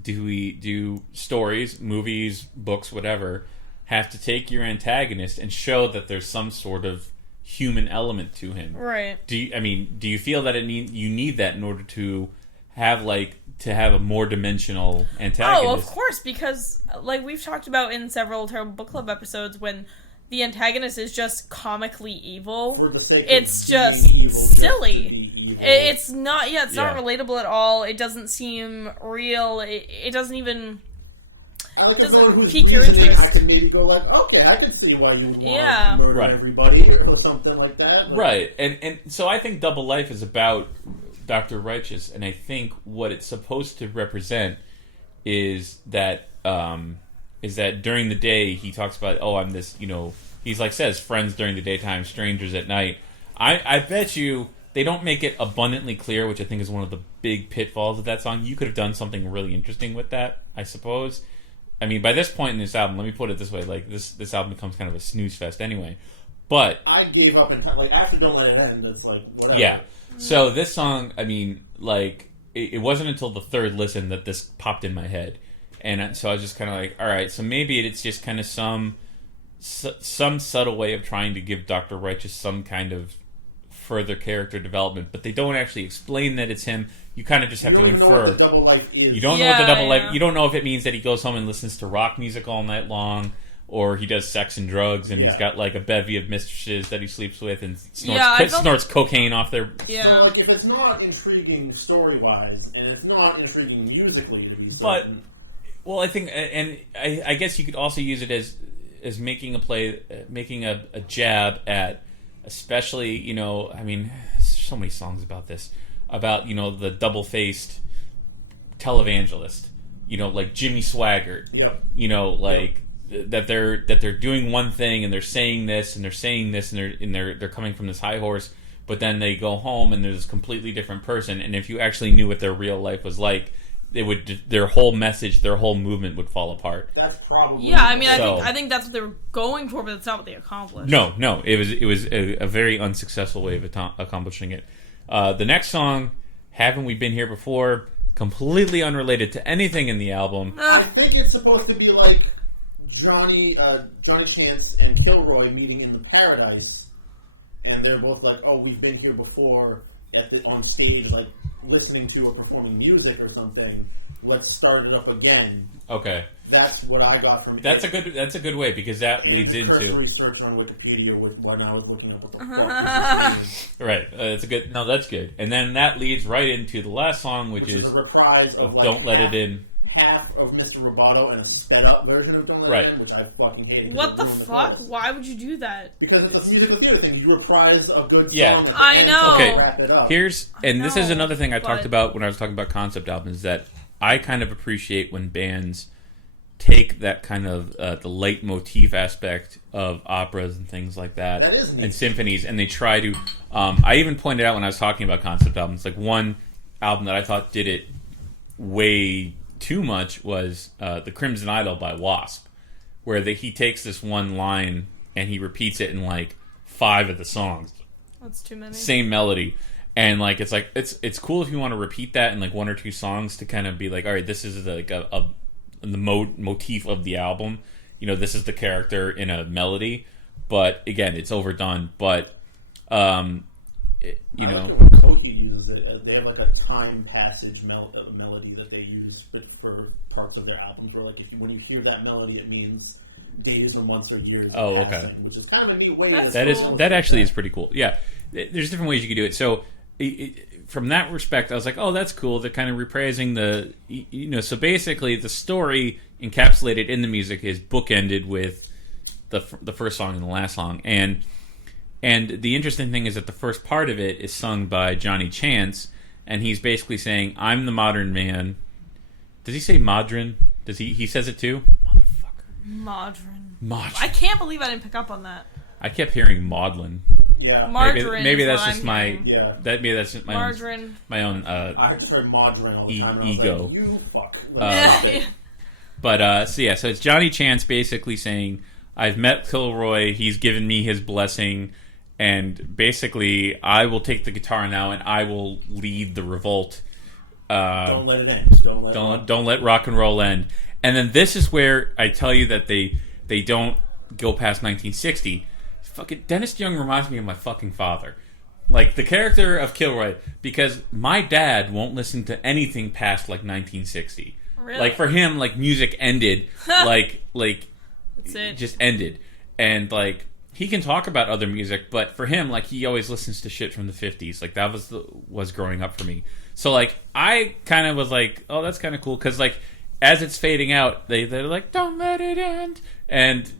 do we do stories, movies, books, whatever, have to take your antagonist and show that there's some sort of human element to him? Right. Do you feel that you need that in order to have a more dimensional antagonist? Oh, of course, because like we've talked about in several Terrible Book Club episodes, when the antagonist is just comically evil, For the sake it's of just being evil, silly. just to be evil. It's not. Yeah, it's Yeah. not relatable at all. It doesn't seem real. It doesn't even. I like the doesn't villain who's pique your reasoning, interest. I can maybe go like, okay, I can see why you want Yeah. to murder Right. everybody or something like that. But Right, and so I think Double Life is about Dr. Righteous, and I think what it's supposed to represent is that during the day he talks about, oh, I'm this, you know, he's like says friends during the daytime, strangers at night. I bet you they don't make it abundantly clear, which I think is one of the big pitfalls of that song. You could have done something really interesting with that, I suppose. I mean, by this point in this album, let me put it this way, like this album becomes kind of a snooze fest anyway. But I gave up in time. Like, after Don't Let It End, it's like, whatever. yeah. So this song, I mean, like, it wasn't until the third listen that this popped in my head. And so I was just kind of like, all right, so maybe it's just kind of some subtle way of trying to give Dr. Righteous some kind of further character development, but they don't actually explain that it's him. You kind of just have You to don't even know what infer. the Double Life is. You don't know what the Yeah, double life. yeah. You don't know if it means that he goes home and listens to rock music all night long, or he does sex and drugs, and he's Yeah. got like a bevy of mistresses that he sleeps with, and Yeah, I felt- snorts cocaine off their. So, Yeah. like, if it's not intriguing story-wise, and it's not intriguing musically to be But- certain, Well, I think, and I guess you could also use it as making a play, making a jab at, especially, you know, I mean, there's so many songs about this, about, you know, the double-faced televangelist, you know, like Jimmy Swaggart, yep. you know, like that they're doing one thing and they're saying this and they're saying this and they're coming from this high horse, but then they go home and they're this completely different person. And if you actually knew what their real life was like, they would, their whole message, their whole movement would fall apart. That's probably... Yeah, I mean, So- I think that's what they were going for, but that's not what they accomplished. No, it was a very unsuccessful way of accomplishing it. The next song, Haven't We Been Here Before? Completely unrelated to anything in the album. I think it's supposed to be like Johnny Chance and Kilroy meeting in the Paradise, and they're both like, "Oh, we've been here before on stage, like listening to or performing music or something. Let's start it up again." Okay, That's what I got from that's a good way, because that leads cursory into research on Wikipedia when I was looking up what the fuck is. right. It's a good. No, that's good. And then that leads right into the last song, which is a reprise of like Don't Let It In. half of Mr. Roboto and a sped up version of Don't Let Right. It In, which I fucking hated. What the fuck? Why would you do that? Because it's a musical theater thing. You reprise a good Yeah. song. I know. Okay. Wrap it up. This is another thing I talked but- about when I was talking about concept albums, that I kind of appreciate when bands take that kind of the leitmotif aspect of operas and things like that, That is neat. and symphonies, and they try to. I even pointed out when I was talking about concept albums, like one album that I thought did it way too much was The Crimson Idol by Wasp, where he takes this one line and he repeats it in like 5 of the songs. That's too many. Same melody. And like it's cool if you want to repeat that in like 1 or 2 songs to kind of be like, all right, this is like the motif of the album. You know, this is the character in a melody. But again, it's overdone. But you know, like Koki uses it. They have like a time passage melody that they use for parts of their albums. Where like when you hear that melody, it means days or months or years. Oh, of passing, okay. Which is kind of a neat way. That's to that actually is pretty cool. Yeah, there's different ways you can do it. So from that respect, I was like, oh, that's cool. They're kind of reprising the, you know. So basically, the story encapsulated in the music is bookended with the first song and the last song, and the interesting thing is that the first part of it is sung by Johnny Chance, and he's basically saying, "I'm the modern man." Does he say modern? Does he says it too? Motherfucker. Modern. I can't believe I didn't pick up on that. I kept hearing maudlin. Yeah. Margarine. Maybe is that's what just I'm my hearing. Yeah. maybe that's just my Margarine. own I just heard Modern all the time. And I was ego. Like, you fuck. Yeah. But so it's Johnny Chance basically saying, I've met Kilroy, he's given me his blessing, and basically I will take the guitar now and I will lead the revolt. Don't let it end. Don't let rock and roll end. And then this is where I tell you that they don't go past 1960. Fucking Dennis Young reminds me of my fucking father. Like the character of Kilroy, because my dad won't listen to anything past like 1960. Really? Like for him, like music ended, like That's it. just ended, and like he can talk about other music, but for him, like he always listens to shit from the 50s. Like that was growing up for me. So like I kind of was like, oh, that's kind of cool, because like as it's fading out, they're like, don't let it end. And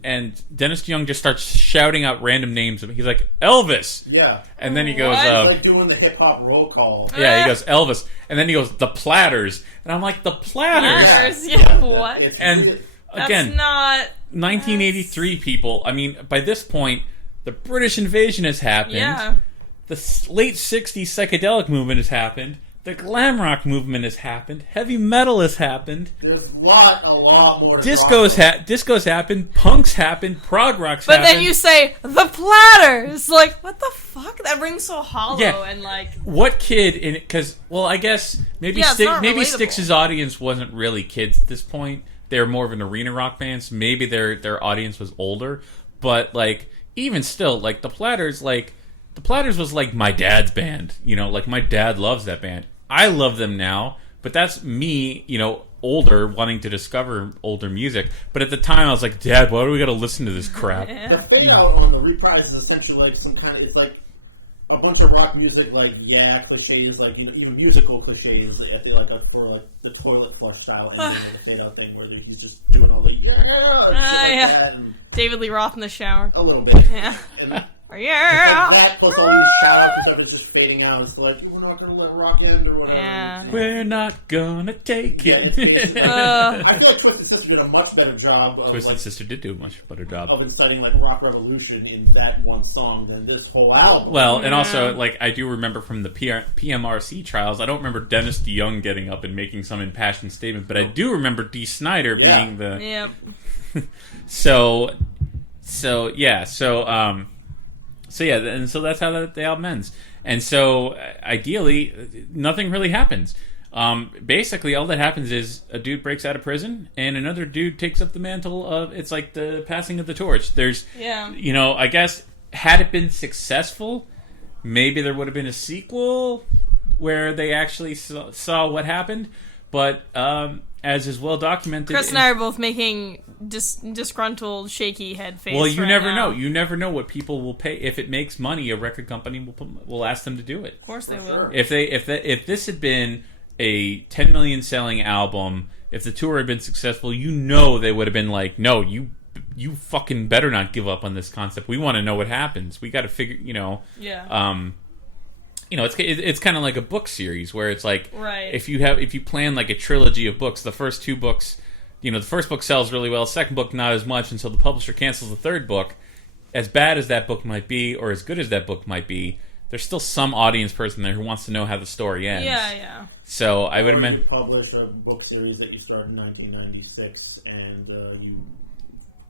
Dennis Young just starts shouting out random names. He's like, Elvis. Yeah. And then he goes, What? Like doing the hip hop roll call. yeah, he goes, Elvis. And then he goes, the Platters. And I'm like, the Platters? Platters? Yeah, what? It's And really- again, That's not... 1983 people. I mean, by this point, the British invasion has happened. Yeah. The late 60s psychedelic movement has happened. The glam rock movement has happened. Heavy metal has happened. There's a lot more. To Disco's happened. Punks happened. Prog rock's But happened. then you say, the Platters! Like, what the fuck? That rings so hollow Yeah. and like... What kid in it? Because, well, I guess maybe Yeah, it's not maybe relatable. Styx' audience wasn't really kids at this point. They were more of an arena rock band, so maybe their audience was older. But like, even still, like the Platters was like my dad's band. You know, like my dad loves that band. I love them now, but that's me, you know, older, wanting to discover older music. But at the time, I was like, Dad, why do we got to listen to this crap? The fade out on the reprise is essentially like some kind of, it's like a bunch of rock music, like cliches, like you know musical cliches at the for like the toilet flush style ending of the fade out thing where he's just doing all the and shit like that, and David Lee Roth in the shower. a little bit. Yeah. And, Yeah. that plus all these shout-outs and stuff is just fading out. It's like, we're not going to let rock end or whatever. Yeah. We're not gonna take Yeah, it. I feel like Twisted Sister did a much better job of, Twisted like, Sister did do a much better job. of inciting like Rock Revolution in that one song than this whole album. Well, and also, like, I do remember from the PMRC trials, I don't remember Dennis DeYoung getting up and making some impassioned statement, but I do remember Dee Snider Yeah. being the... Yep. So yeah, and so that's how the album ends. And so, ideally, nothing really happens. Basically, all that happens is a dude breaks out of prison, and another dude takes up the mantle of... It's like the passing of the torch. There's... Yeah. You know, I guess, had it been successful, maybe there would have been a sequel where they actually saw what happened. But, as is well documented... Chris and I are both making disgruntled, shaky head face. Well, you right never now. know. You never know what people will pay. If it makes money, a record company will ask them to do it. Of course they will. Sure. If this had been a 10 million selling album, if the tour had been successful, you know they would have been like, no, you fucking better not give up on this concept. We want to know what happens. We got to figure, Yeah. It's kind of like a book series where it's like, right. if you plan like a trilogy of books, the first two books, the first book sells really well, second book not as much until the publisher cancels the third book. As bad as that book might be, or as good as that book might be, there's still some audience person there who wants to know how the story ends. Yeah. So I would imagine you publish a book series that you started in 1996, and you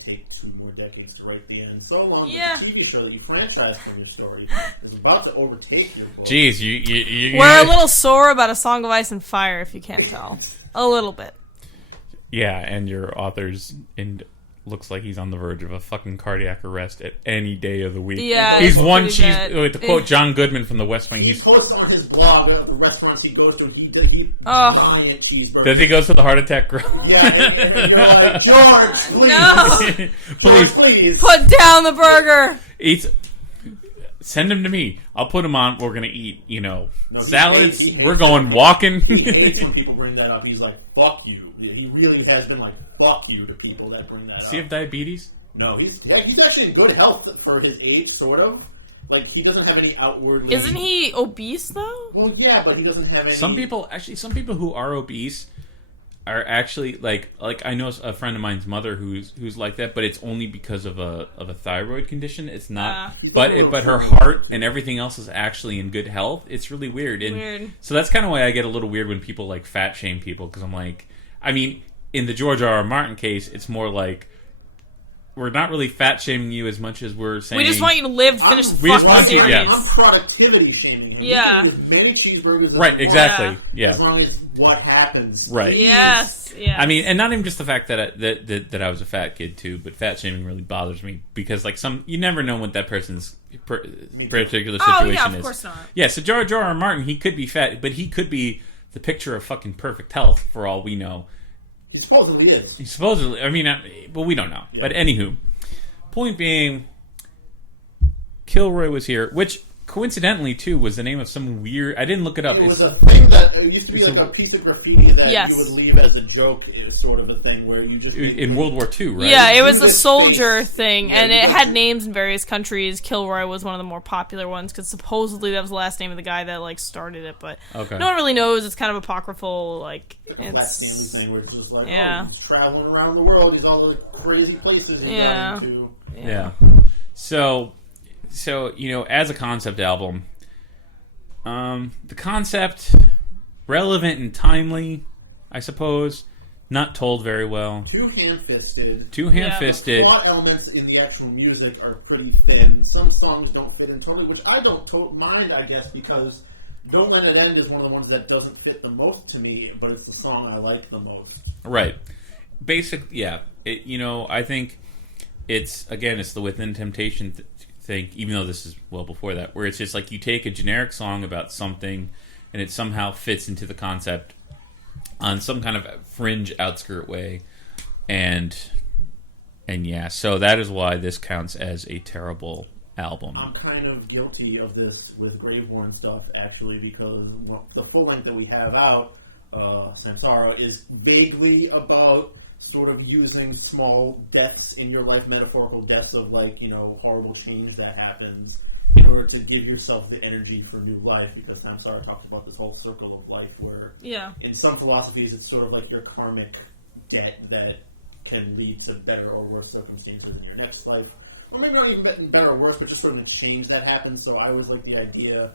take 2 more decades to write the end. So long, Yeah. the TV show that you franchise from your story is about to overtake your book. Jeez, you We're a little sore about A Song of Ice and Fire, if you can't tell. A little bit. Yeah, and your author's looks like he's on the verge of a fucking cardiac arrest at any day of the week. Yeah, he's it's one pretty cheese. bad. To quote John Goodman from The West Wing, He he's posts on his blog of the restaurants he goes to. He giant cheeseburgers. does he goes to the heart attack grill? Yeah, and you're like, George, please. No! Please Please. Put down the burger! eats. Send him to me. I'll put him on. We're gonna eat, No, salads. he hates We're going walking. He hates when people bring that up. He's like, fuck you. He really has been like, fuck you to people that bring that Does he up. have diabetes? No, he's actually in good health for his age, sort of. Like, he doesn't have any outward... Isn't he obese, though? Well, yeah, but he doesn't have any... Some people who are obese are actually like I know a friend of mine's mother who's like that, but it's only because of a thyroid condition. It's not, but her heart and everything else is actually in good health. It's really weird. And so that's kind of why I get a little weird when people like fat shame people, because I'm like, I mean, in the George R. R. Martin case, it's more like, we're not really fat shaming you as much as we're saying... We just want you to live, finish the We just fucking want you- series. yeah. I'm productivity shaming him. Yeah. You can eat as many cheeseburgers as Right, you exactly. want, Yeah. As long as what happens. Right. Yes. I mean, and not even just the fact that I was a fat kid too, but fat shaming really bothers me because like you never know what that person's particular situation Oh, yeah, of is. course not. Yeah, so George R. R. Martin, he could be fat, but he could be the picture of fucking perfect health for all we know. He supposedly is. He supposedly, I mean, well, we don't know. Yeah. But anywho, point being, Kilroy Was Here, which coincidentally too was the name of some weird. I didn't look it up. It was a thing that it used to be like a piece of graffiti that Yes. you would leave as a joke. It was sort of a thing where you just in World War II, right? Yeah, it was a Judas soldier face. thing, Yeah, and it Judas. had names in various countries. Kilroy was one of the more popular ones because supposedly that was the last name of the guy that like started it, but Okay. no one really knows. It's kind of apocryphal, like a Black Stanley thing where it's just like, Yeah. he's traveling around the world. He's all the crazy places he's Yeah. going to. Yeah. So as a concept album, the concept relevant and timely, I suppose. Not told very well. Too ham-fisted. Ham-fisted. The plot elements in the actual music are pretty thin. Some songs don't fit in totally, which I don't mind, I guess, because Don't Let It End is one of the ones that doesn't fit the most to me, but it's the song I like the most. Right. Yeah. I think it's the Within Temptation thing, even though this is well before that, where it's just like you take a generic song about something and it somehow fits into the concept on some kind of fringe outskirt way. And yeah, so that is why this counts as a terrible album. I'm kind of guilty of this with Graveborn stuff, actually, because the full length that we have out, Samsara, is vaguely about sort of using small deaths in your life, metaphorical deaths of horrible change that happens in order to give yourself the energy for new life, because Samsara talks about this whole circle of life where in some philosophies it's sort of like your karmic debt that can lead to better or worse circumstances in your next life. Or maybe not even better or worse, but just sort of an exchange that happens. So I always like the idea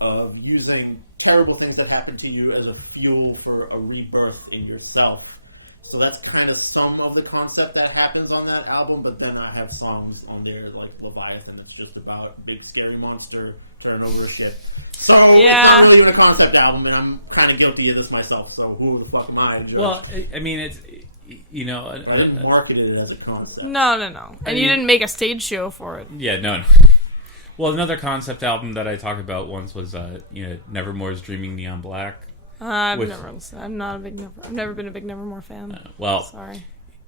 of using terrible things that happen to you as a fuel for a rebirth in yourself. So that's kind of some of the concept that happens on that album, but then I have songs on there like Leviathan that's just about big scary monster turning over shit. So it's not really a concept album, and I'm kind of guilty of this myself, so who the fuck am I? Well, I mean, it's... I didn't market it as a concept. No. And you didn't make a stage show for it. Yeah, no. Well, another concept album that I talked about once was, Nevermore's Dreaming Neon Black. I've never been a big Nevermore fan. Sorry.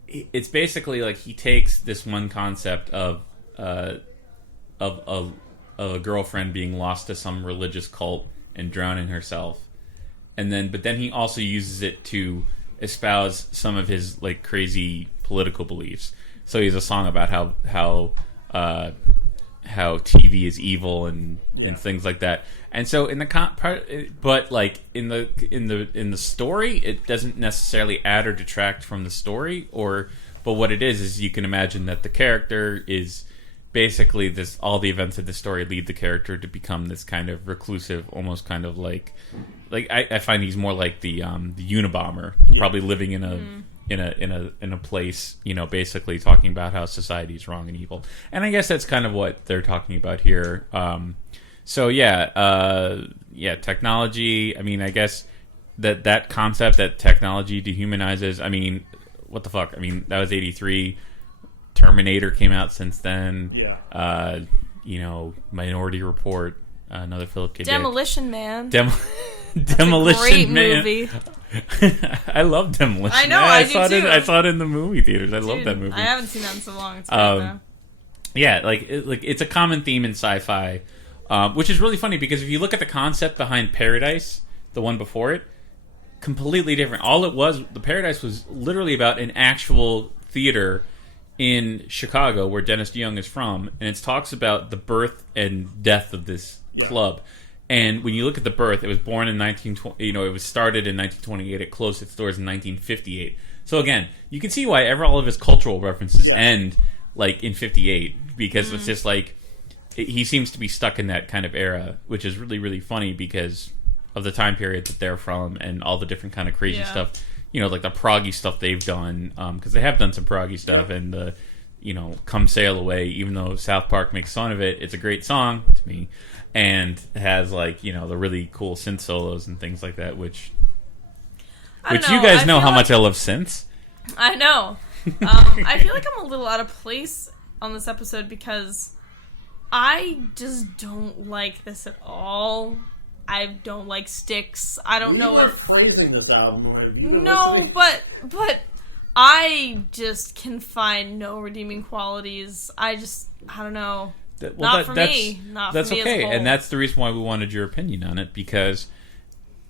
It's basically like he takes this one concept of a girlfriend being lost to some religious cult and drowning herself, but then he also uses it to espouse some of his like crazy political beliefs. So he has a song about how TV is evil and things like that. And so in the but like in the story, it doesn't necessarily add or detract from the story. But what it is you can imagine that the character is basically all the events of the story lead the character to become this kind of reclusive, almost kind of like I find he's more like the Unabomber, probably living in a place, basically talking about how society is wrong and evil. And I guess that's kind of what they're talking about here. Technology. I mean, I guess that concept that technology dehumanizes. I mean, what the fuck? I mean, that was 1983. Terminator came out since then. Yeah. Minority Report, another Philip K. Dick. Demolition Man. Demolition Great Man. movie. I love Demolition Man. I know, I do too. I saw it in the movie theaters. I love that movie. I haven't seen that in so long. It's great, though. Yeah, it's a common theme in sci-fi, which is really funny because if you look at the concept behind Paradise, the one before it, completely different. The Paradise was literally about an actual theater in Chicago, where Dennis DeYoung is from, and it talks about the birth and death of this club. And when you look at the birth, it was born in it was started in 1928. It closed its doors in 1958. So again, you can see why all of his cultural references end like in 58, because it's just like he seems to be stuck in that kind of era, which is really, really funny because of the time period that they're from and all the different kind of crazy stuff. Like the proggy stuff they've done, because they have done some proggy stuff, and the, Come Sail Away, even though South Park makes fun of it, it's a great song to me, and it has like, the really cool synth solos and things like that, which you guys know how much I love synths. I know. I feel like I'm a little out of place on this episode because I just don't like this at all. I don't like Styx. I don't know if praising this album. No, but I just can find no redeeming qualities. I don't know. Not for me. That's okay, as a whole. And that's the reason why we wanted your opinion on it, because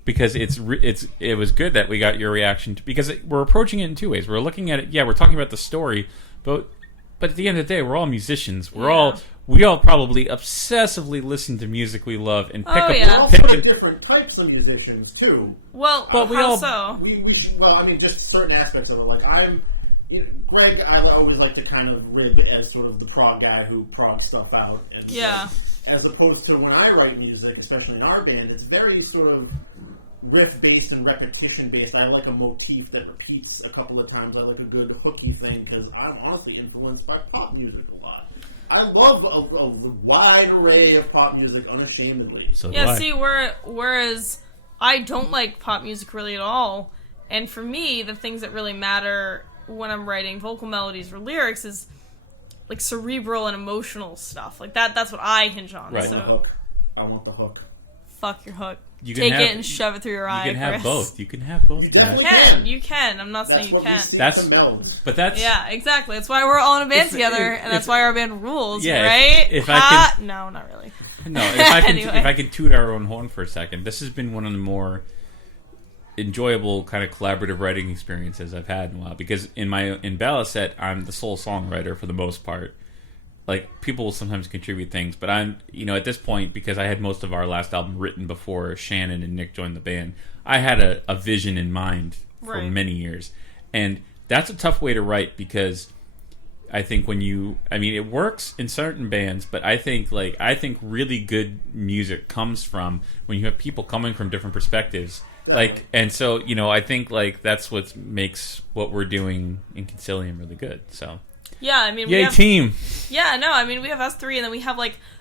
it was good that we got your reaction because we're approaching it in two ways. We're looking at it. Yeah, we're talking about the story, but at the end of the day, we're all musicians. We all probably obsessively listen to music we love and pick up. We're also different types of musicians too. Well, but so? Just certain aspects of it. Like Greg, I always like to kind of rib as sort of the prog guy who progs stuff out. And as opposed to when I write music, especially in our band, it's very sort of riff-based and repetition-based. I like a motif that repeats a couple of times. I like a good hooky thing because I'm honestly influenced by pop music a lot. I love a wide array of pop music unashamedly. Whereas I don't like pop music really at all. And for me, the things that really matter when I'm writing vocal melodies or lyrics is like cerebral and emotional stuff. Like that's what I hinge on. Right. So, I want the hook. Fuck your hook. Take it and shove it through your eye. You can have both. You can have both. You can. I'm not saying you can't. Yeah, exactly. That's why we're all in a band together, and that's why our band rules, right? If I can, no, not really. No, if I can toot our own horn for a second, this has been one of the more enjoyable kind of collaborative writing experiences I've had in a while. Because in Ballaset, I'm the sole songwriter for the most part. Like, people will sometimes contribute things, but I'm, at this point, because I had most of our last album written before Shannon and Nick joined the band, I had a vision in mind for many years. And that's a tough way to write because I think it works in certain bands, but I think really good music comes from when you have people coming from different perspectives. And so, I think, that's what makes what we're doing in Concilium really good, so... Yeah, team. Yeah, no, we have us three, and then we have,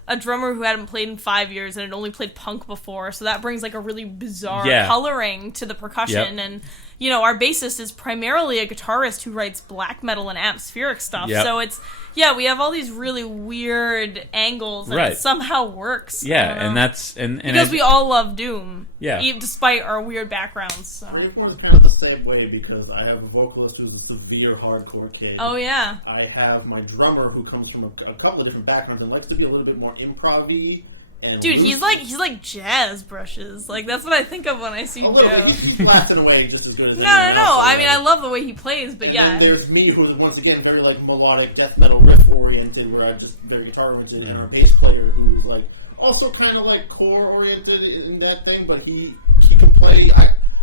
a drummer who hadn't played in 5 years and had only played punk before, so that brings, a really bizarre coloring to the percussion, and, our bassist is primarily a guitarist who writes black metal and atmospheric stuff, so it's, we have all these really weird angles, and it somehow works. Yeah, and that's... because we all love Doom, even despite our weird backgrounds. So. Freeform's kind of the same way, because I have a vocalist who's a severe hardcore kid. Oh, yeah. I have my drummer who comes from a couple of different backgrounds and likes to be a little bit more improv-y, And Dude, he's like jazz brushes. Like that's what I think of when I see a little Joe. bit. He's blasting away just as good as No. anyone else. I mean, I love the way he plays, but and yeah. then there's me, who is once again very like melodic death metal riff oriented, where I'm just very guitar oriented, and our bass player who's like also kind of like core oriented in that thing, but he can play.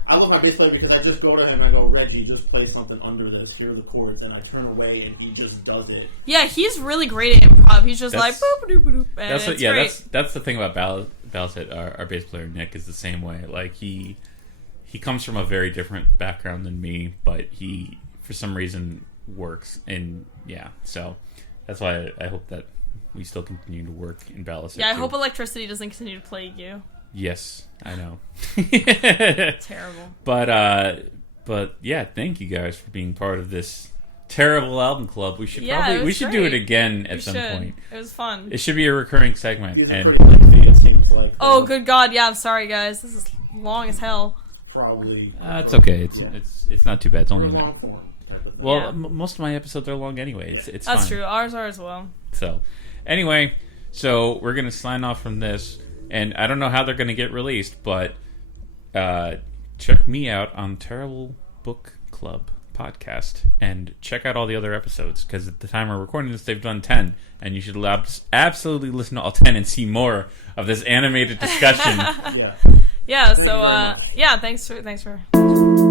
I love my bass player because I just go to him and I go, Reggie, just play something under this. Here are the chords, and I turn away and he just does it. Yeah, he's really great at improv. He's just like boop boop boop, and That's it's yeah. great. That's the thing about Ballset. Our bass player Nick is the same way. Like he comes from a very different background than me, but he for some reason works. And yeah, so that's why I hope that we still continue to work in Ballset. Yeah, I too. hope electricity doesn't continue to plague you. Yes, I know. Terrible. But yeah, thank you guys for being part of this terrible album club. We should it was do great. it again at We some should. point. It was fun. It should be a recurring segment. He's And pretty lengthy, it seems like. Oh, good God! Yeah, I'm sorry, guys. This is long as hell. Probably. it's okay. It's not too bad. It's only Or an hour. long form. Well, Yeah. most of my episodes are long anyway. It's That's fine. true. Ours are as well. So, anyway, we're gonna sign off from this, and I don't know how they're gonna get released, but check me out on Terrible Book Club podcast and check out all the other episodes, because at the time we're recording this, they've done 10, and you should absolutely listen to all 10 and see more of this animated discussion. Yeah. Yeah. Thank you So very much. yeah. Thanks for.